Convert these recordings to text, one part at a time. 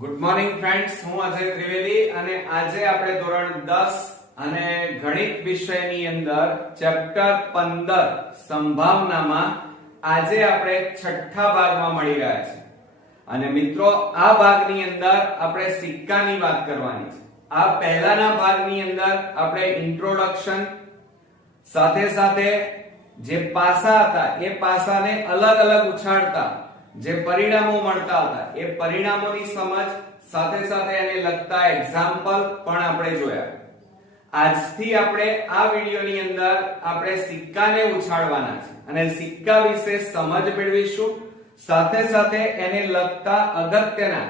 Good morning friends, હું અજય ત્રિવેદી અને આજે આપણે ધોરણ 10 અને ગણિત વિષયની અંદર ચેપ્ટર 15 સંભાવનામાં આજે આપણે છઠ્ઠા ભાગમાં મળી રહ્યા છીએ. અને મિત્રો, આ ભાગની અંદર આપણે સિક્કાની વાત કરવાની છે. આ પહેલાના ભાગની અંદર આપણે ઇન્ટ્રોડક્શન સાથે સાથે જે પાસા હતા એ પાસાને અલગ અલગ ઉછાળતા જે પરિણામો મળતા હતા એ પરિણામોની સમજ સાથે સાથે એને લગતા એક્ઝામ્પલ પણ આપણે જોયા. આજથી આપણે આ વિડિયોની અંદર આપણે સિક્કાને ઉછાળવાના છે અને સિક્કા વિશે સમજ મેળવીશું. સાથે સાથે એને લગતા અગત્યના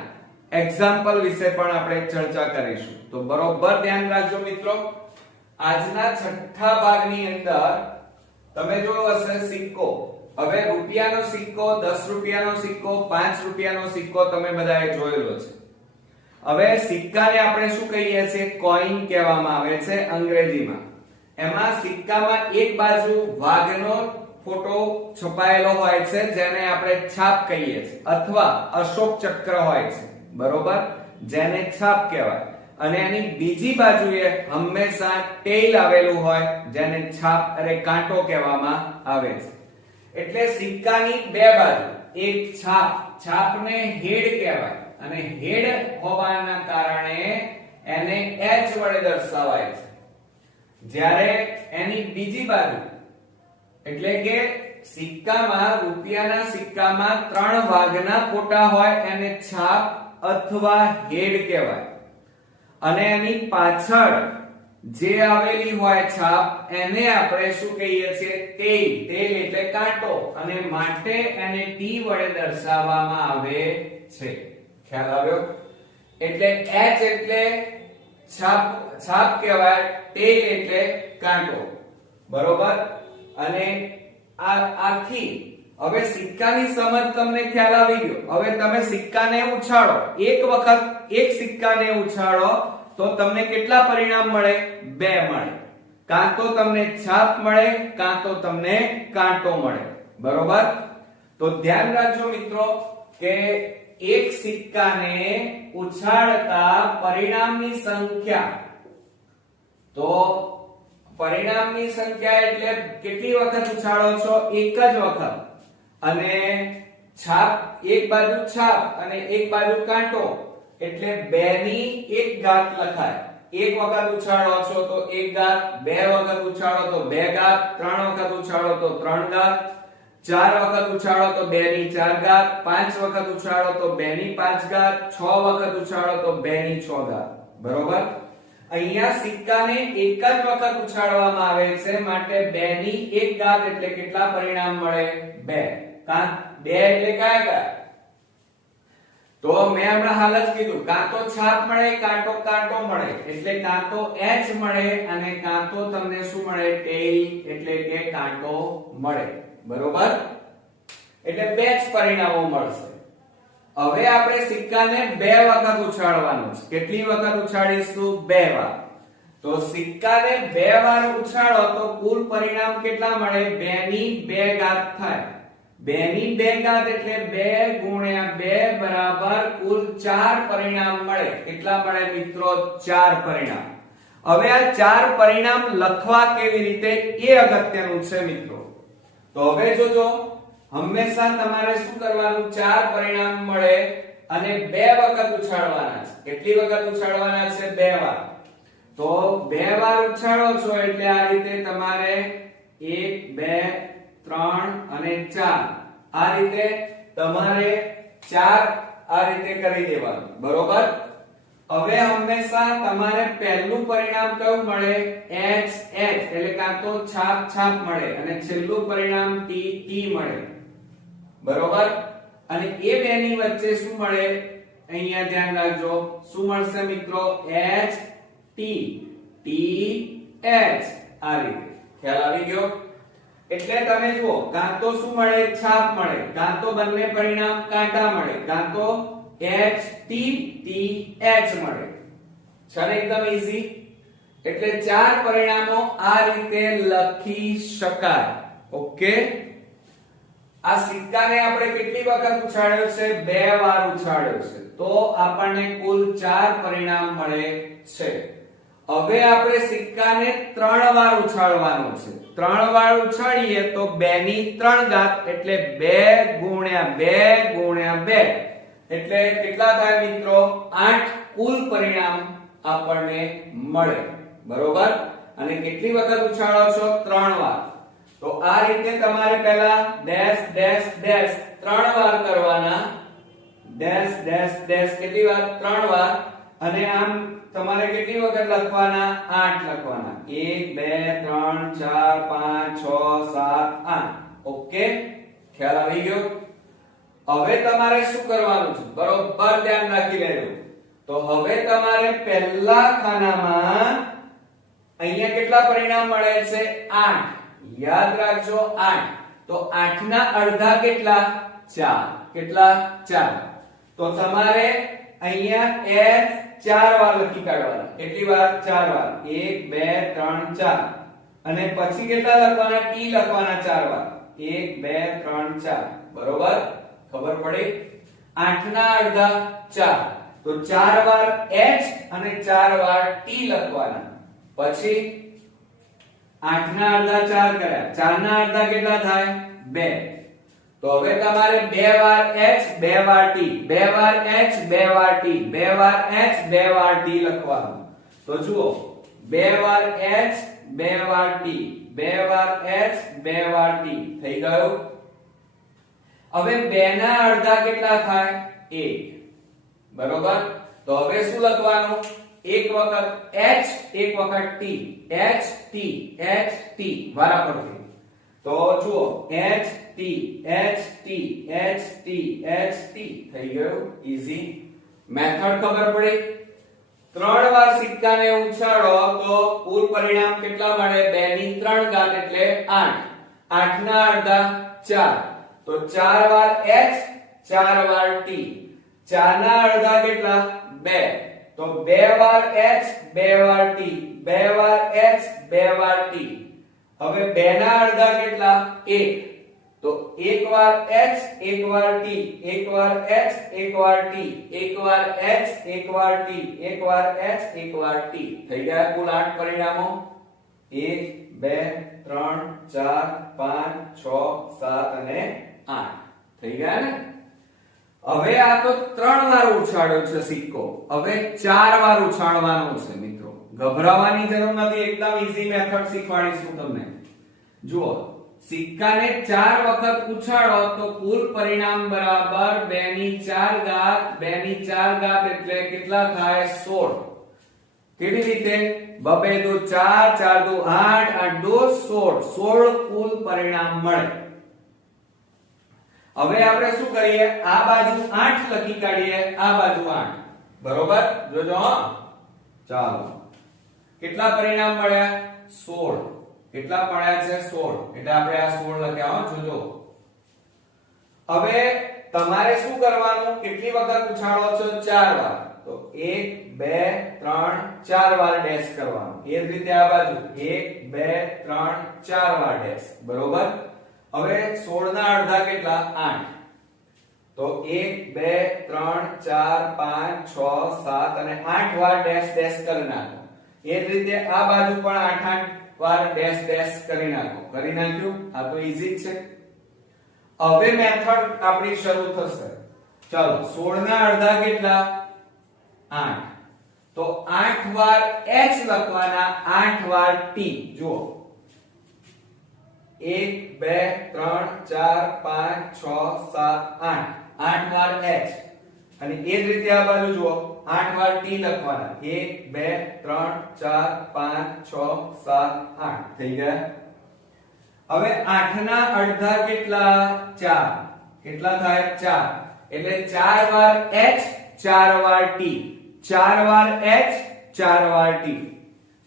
એક્ઝામ્પલ વિશે પણ આપણે ચર્ચા કરીશું. તો બરોબર ધ્યાન રાખજો મિત્રો. આજના છઠ્ઠા ભાગની અંદર તમે જોયો હશે સિક્કો. હવે રૂપિયાનો સિક્કો, 10 રૂપિયાનો સિક્કો, 5 રૂપિયાનો સિક્કો તમે બધાએ જોયેલો છે. હવે સિક્કાને આપણે શું કહીએ છીએ? કોઈન કહેવામાં આવે છે અંગ્રેજીમાં. એમાં સિક્કામાં એક બાજુ વાઘનો ફોટો છપાયેલો હોય છે જેને આપણે છાપ કહીએ છીએ, અથવા અશોક ચક્ર હોય છે, બરોબર, જેને છાપ કહેવાય. અને એની બીજી બાજુએ હંમેશા ટેલ આવેલું હોય જેને છાપ કાંટો કહેવામાં આવે છે. એટલે સિક્કાની બે બાજુ, એક છાપ, છાપને હેડ કહેવાય અને હેડ હોવાના કારણે એને h વડે દર્શાવાય છે. જ્યારે એની બીજી બાજુ એટલે કે સિક્કામાં, રૂપિયાના સિક્કામાં 3 વાઘના ફોટા હોય એને છાપ અથવા હેડ કહેવાય. અને એની પાછળ જે આવેલી હોય છાપ એને આપણે શું કહીએ છીએ? ટેલ. ટેલ એટલે કાંટો, અને માટે એને t વડે દર્શાવવામાં આવે છે. ખ્યાલ આવ્યો? એટલે h એટલે છાપ કહેવાય, ટેલ એટલે કાંટો, બરોબર. અને આથી હવે સિક્કાની સમજ તમને ખ્યાલ આવી ગયો. હવે તમે સિક્કાને ઉછાળો, એક વખત એક સિક્કાને ઉછાળો તો તમને કેટલા પરિણામ મળે? 2 મળે. કાં તો તમને છાપ મળે, કાં તો તમને કાંટો મળે, બરોબર. તો ધ્યાન રાખજો મિત્રો કે એક સિક્કાને ઉછાળતા પરિણામની સંખ્યા, તો પરિણામની સંખ્યા એટલે કેટલી વખત ઉછાળો છો? એક જ વખત. અને છાપ, એક બાજુ છાપ અને એક બાજુ કાંટો, એટલે 2 ની 1 ઘાત લખાય. એક વખત ઉછાળો છો તો 1 ઘાત, 2 વખત ઉછાળો તો 2 ઘાત, 3 વખત ઉછાળો તો 3 ઘાત, 4 વખત ઉછાળો તો 2 ની 4 ઘાત, 5 વખત ઉછાળો તો 2 ની 5 ઘાત, 6 વખત ઉછાળો તો 2 ની 6 ઘાત, બરોબર. અહીંયા સિક્કાને એક જ વખત ઉછાળવામાં આવે છે, માટે 2 ની 1 ઘાત એટલે કેટલા પરિણામ મળે? 2. 2 એટલે કયા કયા? તો મેં હમણાં હાલ જ કીધું, કાં તો છાપ મળે, કાંટો મળે. એટલે કાં તો h મળે અને કાં તો તમને શું મળે? ટેલ એટલે કે કાંટો મળે, બરોબર. એટલે 2 જ પરિણામો મળશે. હવે આપણે સિક્કાને 2 વખત ઉછાળવાનું છે. કેટલી વખત ઉછાળીશું? 2 વાર. તો સિક્કાને 2 વાર ઉછાળો તો કુલ પરિણામ કેટલા મળે? 2 ની 2 ઘાત થાય. 2 ની 2 ઘાત એટલે 2 ગુણ્યા 2 બરાબર કુલ 4 પરિણામ મળે. કેટલા મળે મિત્રો? 4 પરિણામ. હવે આ 4 પરિણામ લખવા કેવી રીતે એ અગત્યનું છે મિત્રો. તો હવે જોજો, હંમેશા તમારે શું કરવાનું? 4 પરિણામ મળે અને 2 વખત ઉછાળવાના છે. કેટલી વખત ઉછાળવાના છે? 2 વાર. તો 2 વાર ઉછાળો છો એટલે આ રીતે તમારે 1 2 3 અને 4 આ રીતે તમારે 4 આ રીતે કરી દેવાનું, બરોબર. હવે હંમેશા તમારે પહેલું પરિણામ કયું મળે? h એટલે કાં તો છાપ મળે અને છેલ્લું પરિણામ t મળે, બરોબર. અને એ બેની વચ્ચે શું મળે? અહીંયા ધ્યાન રાખજો, શું મળશે મિત્રો? h t h આ રીતે. ખ્યાલ આવી ગયો? એટલે તમે જુઓ, કાં તો શું મળે? છાપ મળે, કાં તો બંને પરિણામ કાંટા મળે, કાં તો h t h મળે. છે ને એકદમ ઈઝી. એટલે 4 પરિણામો આ રીતે લખી શકાય. ઓકે. આ સિક્કાને આપણે કેટલી વખત ઉછાળ્યો છે? 2 વાર ઉછાળ્યો છે, તો આપણને કુલ 4 પરિણામ મળે છે. હવે આપણે સિક્કાને 3 વાર ઉછાળવાનો છે. 3 વાર ઉછાળીએ તો 2 ની 3 ઘાત એટલે 2 ગુણ્યા 2 ગુણ્યા 2 એટલે કેટલા થાય મિત્રો? 8 કુલ પરિણામ આપણને મળે. બરોબર? અને કેટલી વખત ઉછાળો છો? 3 વાર. તો આ રીતે તમારે પહેલા ડેશ ડેશ ડેશ 3 વાર કરવાના. ડેશ ડેશ ડેશ કેટલી વાર? 3 વાર. અને આમ તમારે કેટલી વખત લખવાના? 8 લખવાના. 1 2 3 4 5 6 7 8. ઓકે, ખ્યાલ આવી ગયો? હવે તમારે શું કરવાનું છે? બરોબર ધ્યાન રાખી લેજો. તો હવે તમારે પહેલા ખાનામાં અહીંયા કેટલા પરિણામ મળે છે? 8. યાદ રાખજો 8. તો 8 ના અડધા કેટલા? 4. કેટલા? 4. તો તમારે અહીંયા s 4 વાર લખી કાઢવાના. કેટલી વાર? 4 વાર. 1 2 3 4. અને પછી કેટલા લખવાના? t લખવાના 4 વાર. 1 2 3 4. બરોબર? ખબર પડી? 8 ના અડધા 4. તો 4 વાર h અને 4 વાર t લખવાના. પછી 8 ના અડધા 4 કર્યા. 4 ના અડધા કેટલા થાય? 2. તો હવે તમારે 2 વાર h 2 વાર t, 2 વાર h 2 વાર t, 2 વાર h 2 વાર t લખવાનું. તો જુઓ 2 વાર h 2 વાર t, 2 વાર h 2 વાર t થઈ ગયું. હવે 2 ના અડધા કેટલા થાય? 1. બરોબર? તો હવે શું લખવાનું? એક વખત h એક વખત t, h t h t વારા પરથી. તો જુઓ h t h t h t h t થઈ ગયું. ઈઝી મેથડ ખબર પડી? 3 વાર સિક્કાને ઉછાળો તો કુલ પરિણામ કેટલા મળે? 2 ની 3 ઘાત એટલે 8. 8 ના અડધા 4. તો 4 વાર h 4 વાર t. 4 ના અડધા કેટલા? 2. તો 2 વાર h 2 વાર t, 2 વાર h 2 વાર t. હવે 2 ના અડધા કેટલા? 1. તો 1 વાર h 1 વાર t, 1 વાર h 1 વાર t, 1 વાર h 1 વાર t, 1 વાર h 1 વાર t. થઈ ગયા કુલ 8 પરિણામો. 1 2 3 4 5 6 7 અને 8 થઈ ગયા ને? હવે આ તો 3 વાર ઉછાળ્યો છે સિક્કો. હવે 4 વાર ઉછાળવાનો છે મિત્રો. ગભરાવાની જરૂર નથી, એકદમ ઈઝી મેથડ શીખવાડીશું તમને. જુઓ સિક્કાને 4 વખત ઉછાળો તો કુલ પરિણામ બરાબર 2 ની 4 ઘાત. 2 ની 4 ઘાત એટલે કેટલા થાય? 16. કેવી રીતે? 2 2 4, 4 2 8, 8 2 16. 16 કુલ પરિણામ મળે. હવે આપણે શું કરીએ? આ બાજુ 8 લખી કાઢીએ, આ બાજુ 8. બરોબર? જોજો હા. ચાલો કેટલા પરિણામ મળ્યા? 16. કેટલા મળ્યા છે? 16. એટલે આપણે આ 16 લખ્યા હો. જોજો હવે તમારે શું કરવાનું? કેટલી વખત ઉછાળો છો? 4 વાર. તો 1 2 3 4 વાર ડેશ કરવાનું. એ જ રીતે આ બાજુ 1 2 3 4 વાર ડેશ. બરોબર? હવે 16 ના અડધા કેટલા? 8. તો 1 2 3 4 5 6 7 અને 8 વાર ડેશ ડેશ કરી નાખો. એ જ રીતે આ બાજુ પણ 8 8 વાર ડેશ ડેશ કરી નાખો. કરી નાખ્યું? આ તો ઈઝી છે. હવે મેથડ આપણી શરૂ થશે. ચાલો 16 ના અડધા કેટલા? 8. તો 8 વાર h લખવાના, 8 વાર t. જુઓ 1 2 3 4 5 6 7 8. 8 વાર h. અને એ જ રીતે આ બાજુ જુઓ 8 વાર t લખવાના. 1 2 3 4 5 6 7 8 થઈ ગયા. હવે 8 ના અડધા કેટલા? 4. કેટલા થાય? 4. એટલે 4 વાર h 4 વાર t. 4 વાર h 4 વાર t.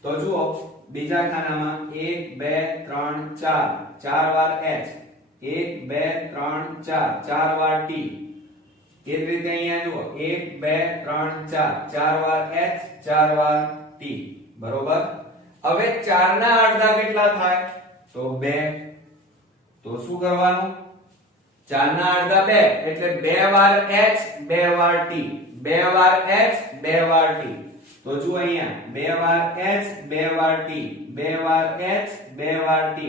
તો જુઓ બીજા ખાનામાં 1 2 3 4. 4 વાર h. 1 2 3 4. 4 વાર t. એ જ રીતે અહીંયા જુઓ 1 2 3 4. 4 વાર h 4 વાર t. બરોબર? હવે 4 ના અડધા કેટલા થાય? તો 2. તો શું કરવાનું? 4 ના અડધા 2 એટલે 2 વાર h 2 વાર t, 2 વાર h 2 વાર t. તો જુઓ અહીંયા 2 વાર h 2 વાર t, 2 વાર h 2 વાર t.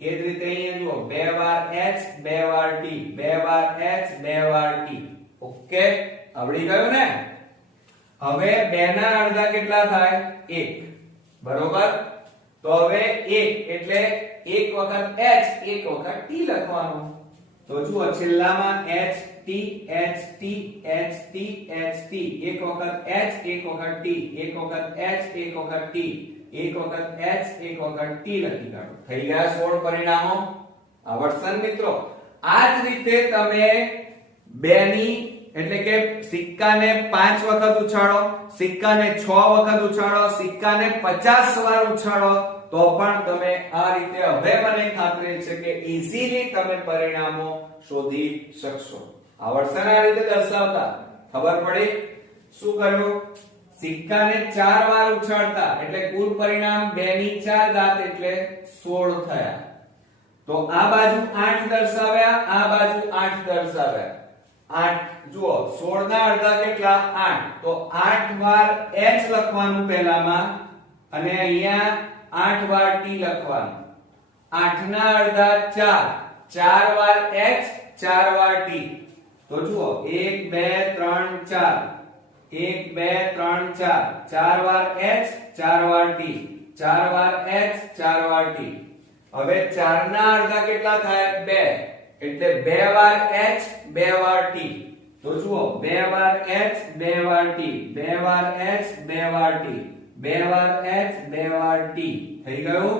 એ જ રીતે અહીંયા જુઓ 2 વાર h 2 વાર t, 2 વાર h 2 વાર t. ઓકે, આવડી ગયું ને? હવે 2 ના અડધા કેટલા થાય? 1. બરોબર? તો હવે 1 એટલે 1 વખત h 1 વખત t લખવાનું. તો જુઓ છેલ્લામાં h t h t h t h t, એક વખત h એક વખત t, એક વખત h એક વખત t, એક વખત h એક વખત t લખી કાઢો. થઈ ગયા 16 પરિણામો. આવડશે મિત્રો? આ જ રીતે તમે 2 ની એટલે કે સિક્કાને 5 વખત ઉછાળો, સિક્કાને 6 વખત ઉછાળો, સિક્કાને 50 વાર ઉછાળો તો પણ તમે આ રીતે હવે મને ખાતરી છે કે ઈઝીલી તમે પરિણામો શોધી શકશો. આવડશે ને આ રીતે દર્શાવતા? ખબર પડી? શું કર્યું? સિક્કાને 4 વાર ઉછાળતા એટલે કુલ પરિણામ 2 ની 4 ઘાત એટલે 16 થયા. તો આ બાજુ 8 દર્શાવ્યા, આ બાજુ 8 દર્શાવ્યા. 8 જુઓ 16 ના અડધા કેટલા? 8. તો 8 વાર h લખવાનું પહેલામાં અને અહીંયા 8 વાર t લખવાનું. 8 ના અડધા 4, 4 વાર h 4 વાર t. તો જુઓ 1 2 3 4, 1 2 3 4, 4 વાર h 4 વાર t, 4 વાર h 4 વાર t. હવે 4 ના અડધા કેટલા થાય? 2. એટલે 2 વાર h 2 વાર t. તો જુઓ 2 વાર h 2 વાર t, 2 વાર h 2 વાર t, 2 વાર h 2 વાર t. થઈ ગયું?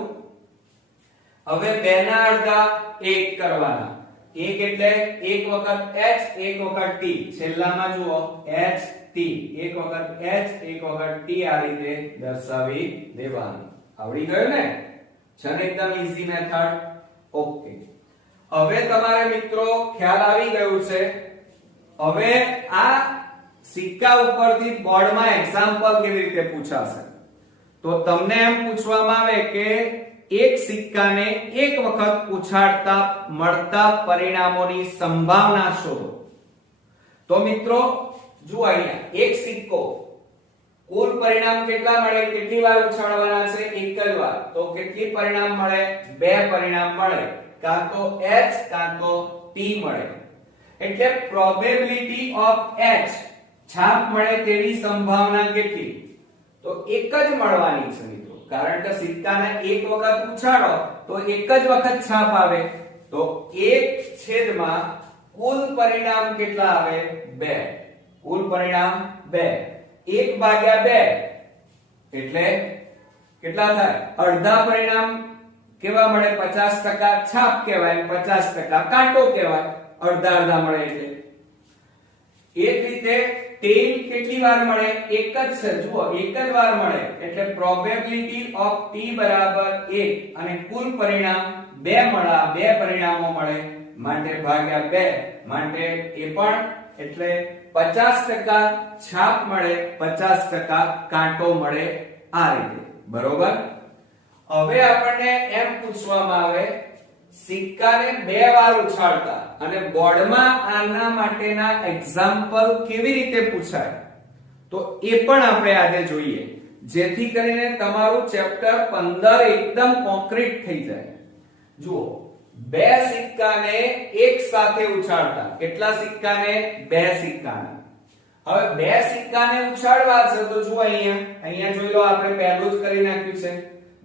હવે 2 ના અડધા 1 કરવાના. 1 એટલે 1 વખત h 1 વખત t. છેલ્લામાં જુઓ h t, 1 વખત h 1 વખત t. આ રીતે દર્શાવી દેવાનું. આવડી ગયું ને? છે ને એકદમ ઈઝી મેથડ. ઓકે, હવે તમારે મિત્રો ખ્યાલ આવી ગયું છે. હવે આ સિક્કા ઉપરથી બોર્ડમાં એક્ઝામ્પલ કેવી રીતે પૂછાશે? તો તમને એમ પૂછવામાં આવે કે એક સિક્કાને એક વખત ઉછાળતા મળતા પરિણામોની સંભાવના શોધો. તો મિત્રો જુઓ અહીંયા એક સિક્કો કુલ પરિણામ કેટલા મળે? કેટલી વાર ઉછાળવાના છે? એક જ વાર. તો કેટલી પરિણામ મળે? 2 પરિણામ મળે. કાં તો h કાં તો t મળે. એટલે પ્રોબેબિલિટી ઓફ h છાપ મળે તેવી સંભાવના કેટલી? તો એક જ મળવાની છે મિત્રો. કારણ કે સિક્કાને એક વખત ઉછાળો તો એક જ વખત છાપ આવે. તો 1/, કુલ પરિણામ કેટલા આવે? 2. કુલ પરિણામ 2. 1/2 એટલે કેટલા થાય? અડધા પરિણામ કેવા મળે? 50% છાપ કહેવાય, 50% કાંટો કહેવાય. અડધા અડધા મળે એટલે. એક રીતે ટેલ કેટલી વાર મળે? એક જ છે. જુઓ એક જ વાર મળે. એટલે પ્રોબેબિલિટી ઓફ t બરાબર 1 અને કુલ પરિણામ 2 મળે. 2 પરિણામો મળે માટે ભાગ્યા 2 માટે એ પણ એટલે 50% છાપ મળે, 50% કાંટો મળે. આ રીતે. બરોબર? હવે આપણને એમ પૂછવામાં આવે સિક્કાને 2 વાર ઉછાળતા અને બોર્ડમાં આના માટેના એક્ઝામ્પલ કેવી રીતે પૂછાય તો એ પણ આપણે આજે જોઈએ, જેથી કરીને તમારું ચેપ્ટર 15 એકદમ કોન્ક્રીટ થઈ જાય. જુઓ 2 સિક્કાને એક સાથે ઉછાળતા. કેટલા સિક્કાને? 2 સિક્કાને. હવે 2 સિક્કાને ઉછાળવા છે તો જુઓ અહીંયા જોઈ લો, આપણે પહેલું જ કરી નાખ્યું છે.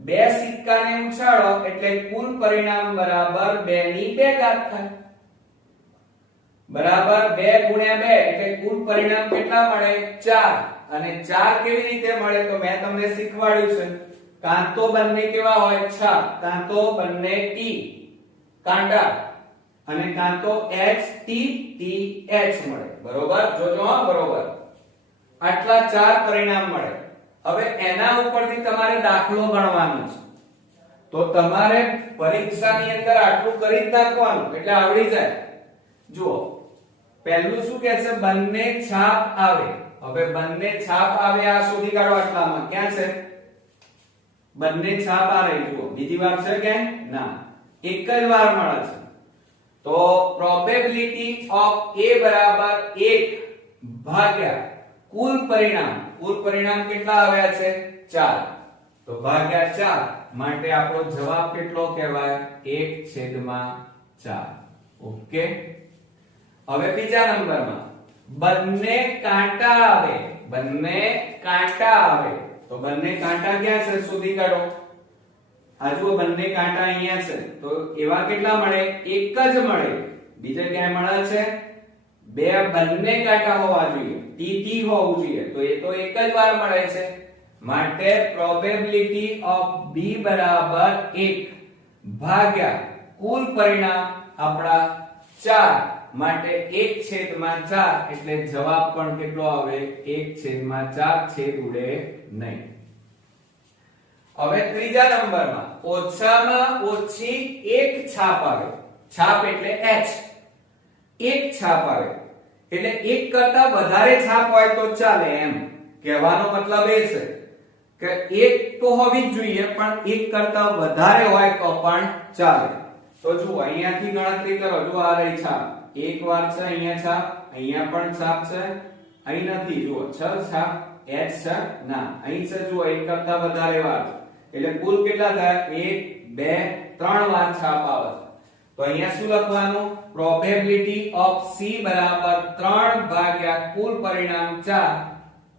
2 સિક્કાને ઉછાળો એટલે કુલ પરિણામ બરાબર 2 ની 2 ઘાત થાય. બરાબર 2 ગુણ્યા 2 એટલે કુલ પરિણામ કેટલા મળે? 4. અને 4 કેવી રીતે મળે? તો મેં તમને શીખવાડ્યું છે. કાં તો બંને કેવા હોય? છાપ. કાં તો બંને t કાંટા અને કાં તો h t t h મળે. બરોબર? જોજો હા, બરોબર. આટલા 4 પરિણામ મળે. હવે એના ઉપરથી તમારે દાખલો ગણવાનો છે. તો તમારે પરીક્ષાની અંદર આટલું કરી જ નાખવાનું એટલે આવડી જાય. જુઓ પહેલું શું કહે છે? બંને છાપ આવે. હવે બંને છાપ આવે આ શોધી કાઢો. આટલામાં ક્યાં છે? બંને છાપ આ રહી. જુઓ બીજી વાર છે કે ના? એક જ વાર મળે છે. તો પ્રોબેબિલિટી પ્રોબેબિલિટી ઓફ a બરાબર 1 ભાગ્યા કુલ પરિણામ કેટલા આવ્યા છે 4 તો ભાગ્યા 4 માટે આપણો જવાબ કેટલો કહેવાય 1/4 ઓકે હવે બીજા નંબરમાં બંને કાંટા આવે તો બંને કાંટા ક્યાં છે શોધી કાઢો આ જુઓ બંને કાંટા અહીંયા છે તો એવા કેટલા મળે એક જ મળે બીજે ક્યાંય મળે છે બંને કાંટા હોવા જોઈએ tt હોવું જોઈએ તો એ તો એક જ વાર મળે છે માટે પ્રોબેબિલિટી ઓફ b બરાબર 1 ભાગ્યા કુલ પરિણામ આપણા 4 માટે 1/4 એટલે જવાબ પણ કેટલો આવે 1/4 છેદ ઉડે નહીં હવે ત્રીજા નંબરમાં ઓછામાં ઓછી એક છાપ આવે છાપ એટલે h એક છાપ આવે એટલે એક કરતા વધારે છાપ હોય તો ચાલે એમ કહેવાનો મતલબ એ છે કે એક તો હોવી જ જોઈએ પણ એક કરતા વધારે હોય તો પણ ચાલે તો જુઓ અહીંયાથી ગણતરી કરો જો આ રહી છાપ એક વાર છે અહીંયા છાપ અહીંયા પણ છાપ છે અહીં નથી જુઓ 6 છાપ h છે ના અહીં છે જુઓ એક કરતા વધારે વાર એટલે કુલ કેટલા થાય 1 2 3 વાર છાપ આવે તો અહીંયા શું લખવાનું પ્રોબેબિલિટી ઓફ c બરાબર 3 ભાગ્યા કુલ પરિણામ 4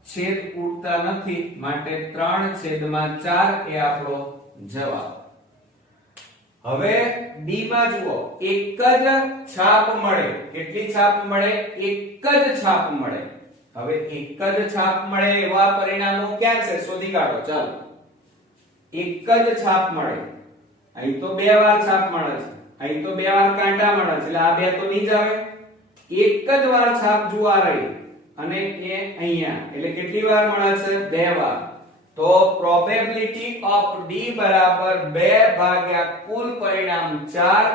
છેદ ઉડતા નથી માટે 3/4 એ આપણો જવાબ હવે ડી માં જુઓ એક જ છાપ મળે કેટલી છાપ મળે એક જ છાપ મળે હવે એક જ છાપ મળે એવા પરિણામો ક્યાં છે શોધી કાઢો ચાલો એક જ છાપ મળે અહીં તો બે વાર છાપ મળે છે અહીં તો બે વાર કાંટા મળે છે એટલે આ બે તો નહીં જ આવે એક જ વાર છાપ જુઓ રહી અને એ અહીંયા એટલે કેટલી વાર મળે છે બે વાર તો પ્રોબેબિલિટી ઓફ d બરાબર 2 ભાગ્યા કુલ પરિણામ 4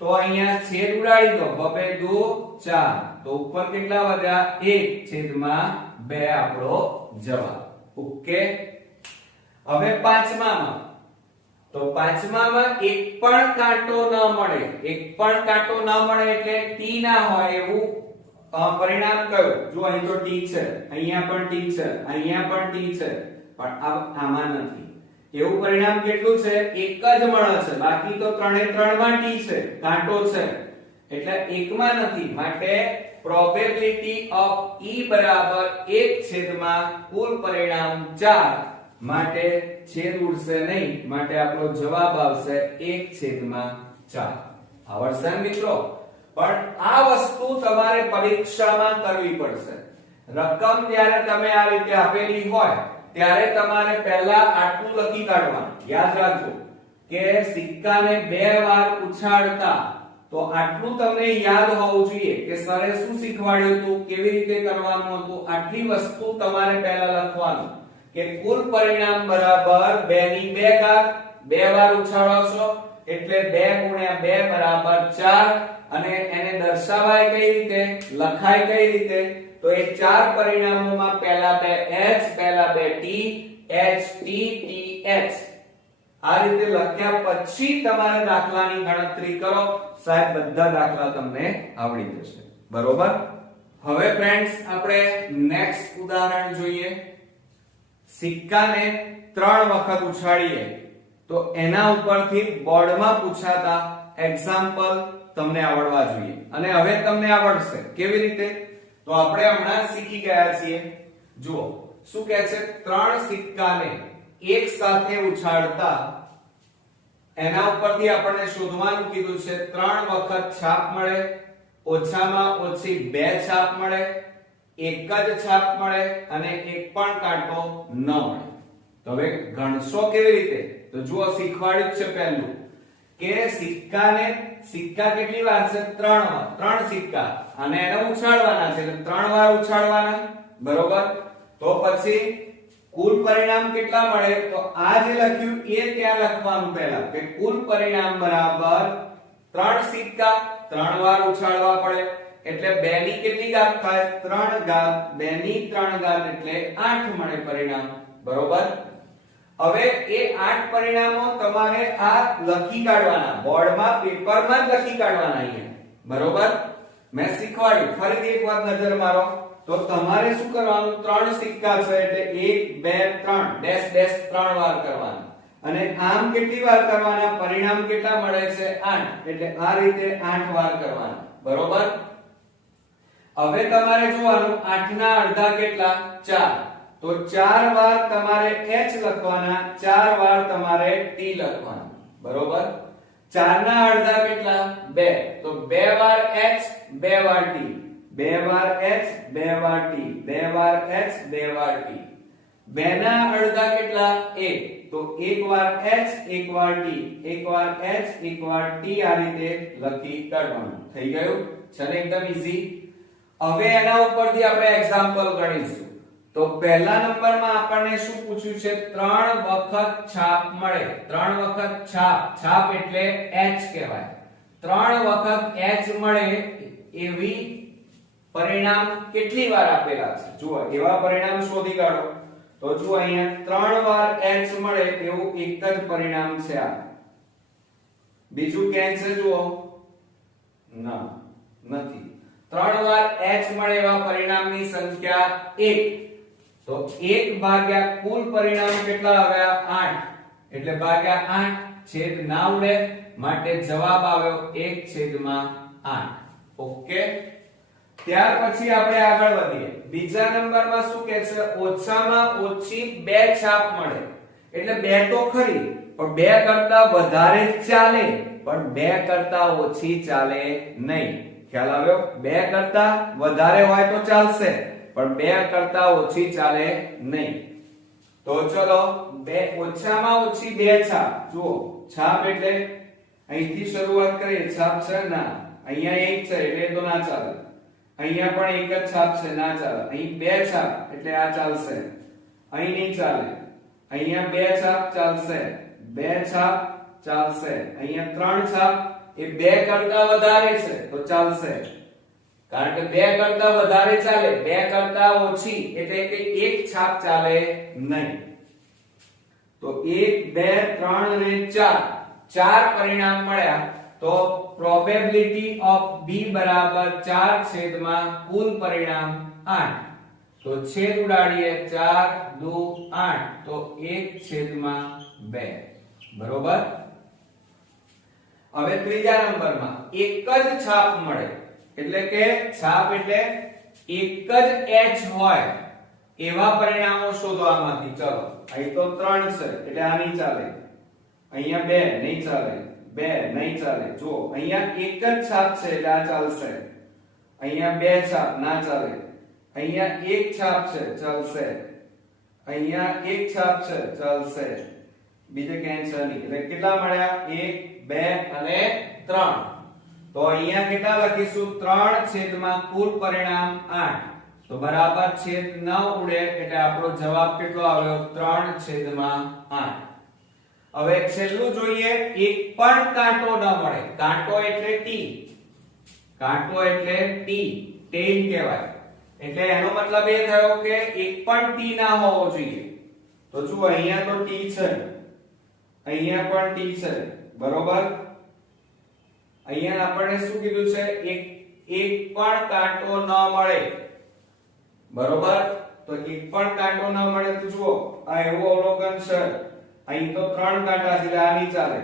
તો અહીંયા છેદ ઉડાડી દો 2 2 4 તો ઉપર કેટલા વધ્યા 1/2 આપણો જવાબ ઓકે હવે પાંચમામાં તો પાંચમામાં એક પણ કાંટો ન મળે એટલે t ના હોય એવું પરિણામ કયું જો અહીં તો t છે અહીંયા પણ t છે અહીંયા પણ t છે પણ આમાં નથી એવું પરિણામ કેટલું છે એક જ મળે છે બાકી તો 3 માં t છે કાંટો છે એટલે એકમાં નથી માટે પ્રોબેબિલિટી ઓફ e બરાબર 1/4 કુલ પરિણામ 4 માટે છેદ ઉડશે નહીં માટે આપણો જવાબ આવશે 1/4 આવડશે મિત્રો પણ આ વસ્તુ તમારે પરીક્ષામાં કરવી પડશે રકમ જ્યારે તમે આ રીતે આપેલી હોય ત્યારે તમારે પહેલા આટલું લખી કાઢવાનું યાદ રાખજો કે સિક્કાને બે વાર ઉછાળતા તો આટલું તમને યાદ હોવું જોઈએ કે સરે શું શીખવાડ્યું હતું કેવી રીતે કરવાનું હતું આટલી વસ્તુ તમારે પહેલા લખવાનું કે કુલ પરિણામ બરાબર 2 ની 2 ઘાત બે વાર ઉછાળો છો એટલે 2 × 2 બરાબર 4 અને એને દર્શાવાય કઈ રીતે લખાય કઈ રીતે તો એ ચાર પરિણામોમાં પહેલા બે h પહેલા બે t h t t h આ રીતે લખ્યા પછી તમારે દાખલાની ગણતરી કરો સાહેબ બધા દાખલા તમને આવડી જશે બરોબર હવે ફ્રેન્ડ્સ આપણે નેક્સ્ટ ઉદાહરણ જોઈએ સિક્કાને 3 વખત ઉછાળીએ તો એના ઉપરથી બોર્ડમાં પૂછાતા એક્ઝામ્પલ તમને આવડવા જોઈએ અને હવે તમને આવડશે કેવી રીતે તો આપણે હમણાં શીખી ગયા છીએ જુઓ શું કહે છે 3 સિક્કાને એક સાથે ઉછાળતા એના ઉપરથી આપણને શોધવાનું કીધું છે 3 વખત છાપ મળે ઓછામાં ઓછી 2 છાપ મળે એક જ છાપ મળે અને એક પણ કાંટો ન મળે તો હવે ગણશો કેવી રીતે તો જુઓ શીખવાડ્યું છે પહેલું કે સિક્કા કેટલી વાર છે 3 વાર 3 સિક્કા અને એને ઉછાળવાના છે એટલે 3 વાર ઉછાળવાના બરોબર તો પછી કુલ પરિણામ કેટલા મળે તો આ જે લખ્યું એ ત્યાં લખવાનું પહેલા કે કુલ પરિણામ બરાબર 3 સિક્કા 3 વાર ઉછાળવા પડે એટલે 2 ની કેટલી ઘાત થાય 3 ઘાત 2 ની 3 ઘાત એટલે 8 મળે પરિણામ બરોબર હવે એ 8 પરિણામો તમારે આ લખી કાઢવાના બોર્ડમાં પેપરમાં જ લખી કાઢવાના અહીંયા બરોબર મેં શીખવાડ્યું ફરીથી એક વાર નજર મારો તો તમારે શું કરવાનું ત્રણ સિક્કા છે એટલે 1 2 3 ડેશ ડેશ 3 વાર કરવાનું અને આમ કેટલી વાર કરવાના પરિણામ કેટલા મળે છે 8 એટલે આ રીતે 8 વાર કરવાના બરોબર હવે તમારે જોવાનું 8 ના અડધા કેટલા 4 તો 4 વાર તમારે h લખવાના 4 વાર તમારે t લખવાના બરોબર 4 ના અડધા કેટલા 2 તો 2 વાર h 2 વાર t 2 વાર h 2 વાર t 2 વાર h 2 વાર t 2 ના અડધા કેટલા 1 તો 1 વાર h 1 વાર t 1 વાર h 1 વાર t આ રીતે લખી કાઢવાનું થઈ ગયું છે ને એકદમ ઈઝી હવે એના ઉપરથી આપણે એક્ઝામ્પલ ગણીશું તો પહેલા નંબરમાં આપણને શું પૂછ્યું છે 3 વખત છાપ મળે 3 વખત છાપ એટલે h કહેવાય 3 વખત h મળે એવી પરિણામ કેટલી વાર આપેલા છે જુઓ એવા પરિણામ શોધી કાઢો તો જુઓ અહીંયા 3 વાર h મળે એવું એક જ પરિણામ છે આ બીજું ક્યાં છે જુઓ ના નથી 3 વાર h મળે એવા પરિણામની સંખ્યા 1 તો 1 ભાગ્યા કુલ પરિણામ કેટલા આવ્યા 8 એટલે ભાગ્યા 8 છેદ ના ઉડે માટે જવાબ આવ્યો 1/8 ઓકે ત્યાર પછી આપણે આગળ વધીએ બીજા નંબરમાં શું કહે છે ઓછામાં ઓછી 2 છાપ મળે એટલે 2 તો ખરી પણ 2 કરતા વધારે ચાલે પણ 2 કરતા ઓછી ચાલે નહીં ખ્યાલ આવ્યો 2 કરતા વધારે હોય તો ચાલશે પણ 2 કરતા ઓછી ચાલે નહીં તો ચલો ઓછામાં ઓછી 2 છાપ જુઓ છાપ એટલે અહીંથી શરૂઆત કરીએ છાપ છે ના અહીંયા એક છે એટલે તો ના ચાલે અહીંયા પણ એક જ છાપ છે ના ચાલે અહીં 2 છાપ એટલે આ ચાલશે અહીં નહીં ચાલે અહીંયા 2 છાપ ચાલશે 2 છાપ ચાલશે અહીંયા 3 છાપ એ 2 કરતા વધારે છે તો ચાલશે કારણ કે 2 કરતા વધારે ચાલે 2 કરતા ઓછી એટલે કે એક છાપ ચાલે નહીં તો 1 2 3 અને 4 ચાર પરિણામ મળ્યા તો પ્રોબેબિલિટી ઓફ b બરાબર 4 છેદમાં કુલ પરિણામ 8 તો છેદ ઉડાડીએ 4 2 8 તો 1/2 બરોબર હવે ત્રીજા નંબરમાં એક જ છાપ મળે એટલે કે છાપ એટલે એક જ h હોય એવા પરિણામો શોધવામાંથી ચલો અહીં તો 3 છે એટલે આ નહીં ચાલે અહીંયા 2 નહીં ચાલે 2 નહીં ચાલે જો અહીંયા એક જ છાપ છે એટલે આ ચાલશે અહીંયા 2 છાપ ના ચાલે અહીંયા એક છાપ છે ચાલશે અહીંયા એક છાપ છે ચાલશે બીજે ક્યાંય છે નહીં એટલે કેટલા મળ્યા 1 2 અને 3 તો અહીંયા કેટલા લખીશું 3 છેદમાં કુલ પરિણામ 8 તો બરાબર છેદ ન ઉડે એટલે આપણો જવાબ કેટલો આવ્યો 3/8 હવે છેલ્લું જોઈએ એક પણ કાંટો ન મળે કાંટો એટલે ટી કાંટો એટલે ટી ટેલ કહેવાય એટલે એનો મતલબ એ થયો કે એક પણ ટી ના હોવો જોઈએ તો જુઓ અહીંયા તો ટી છે અહીંયા પણ ટી છે બરોબર અહીંયા આપણને શું કીધું છે એક પણ કાંટો ન મળે બરોબર તો એક પણ કાંટો ન મળે તો જુઓ આ એવું અવલોકન છે અહીં તો 3 કાંટા છે એટલે આ નહીં ચાલે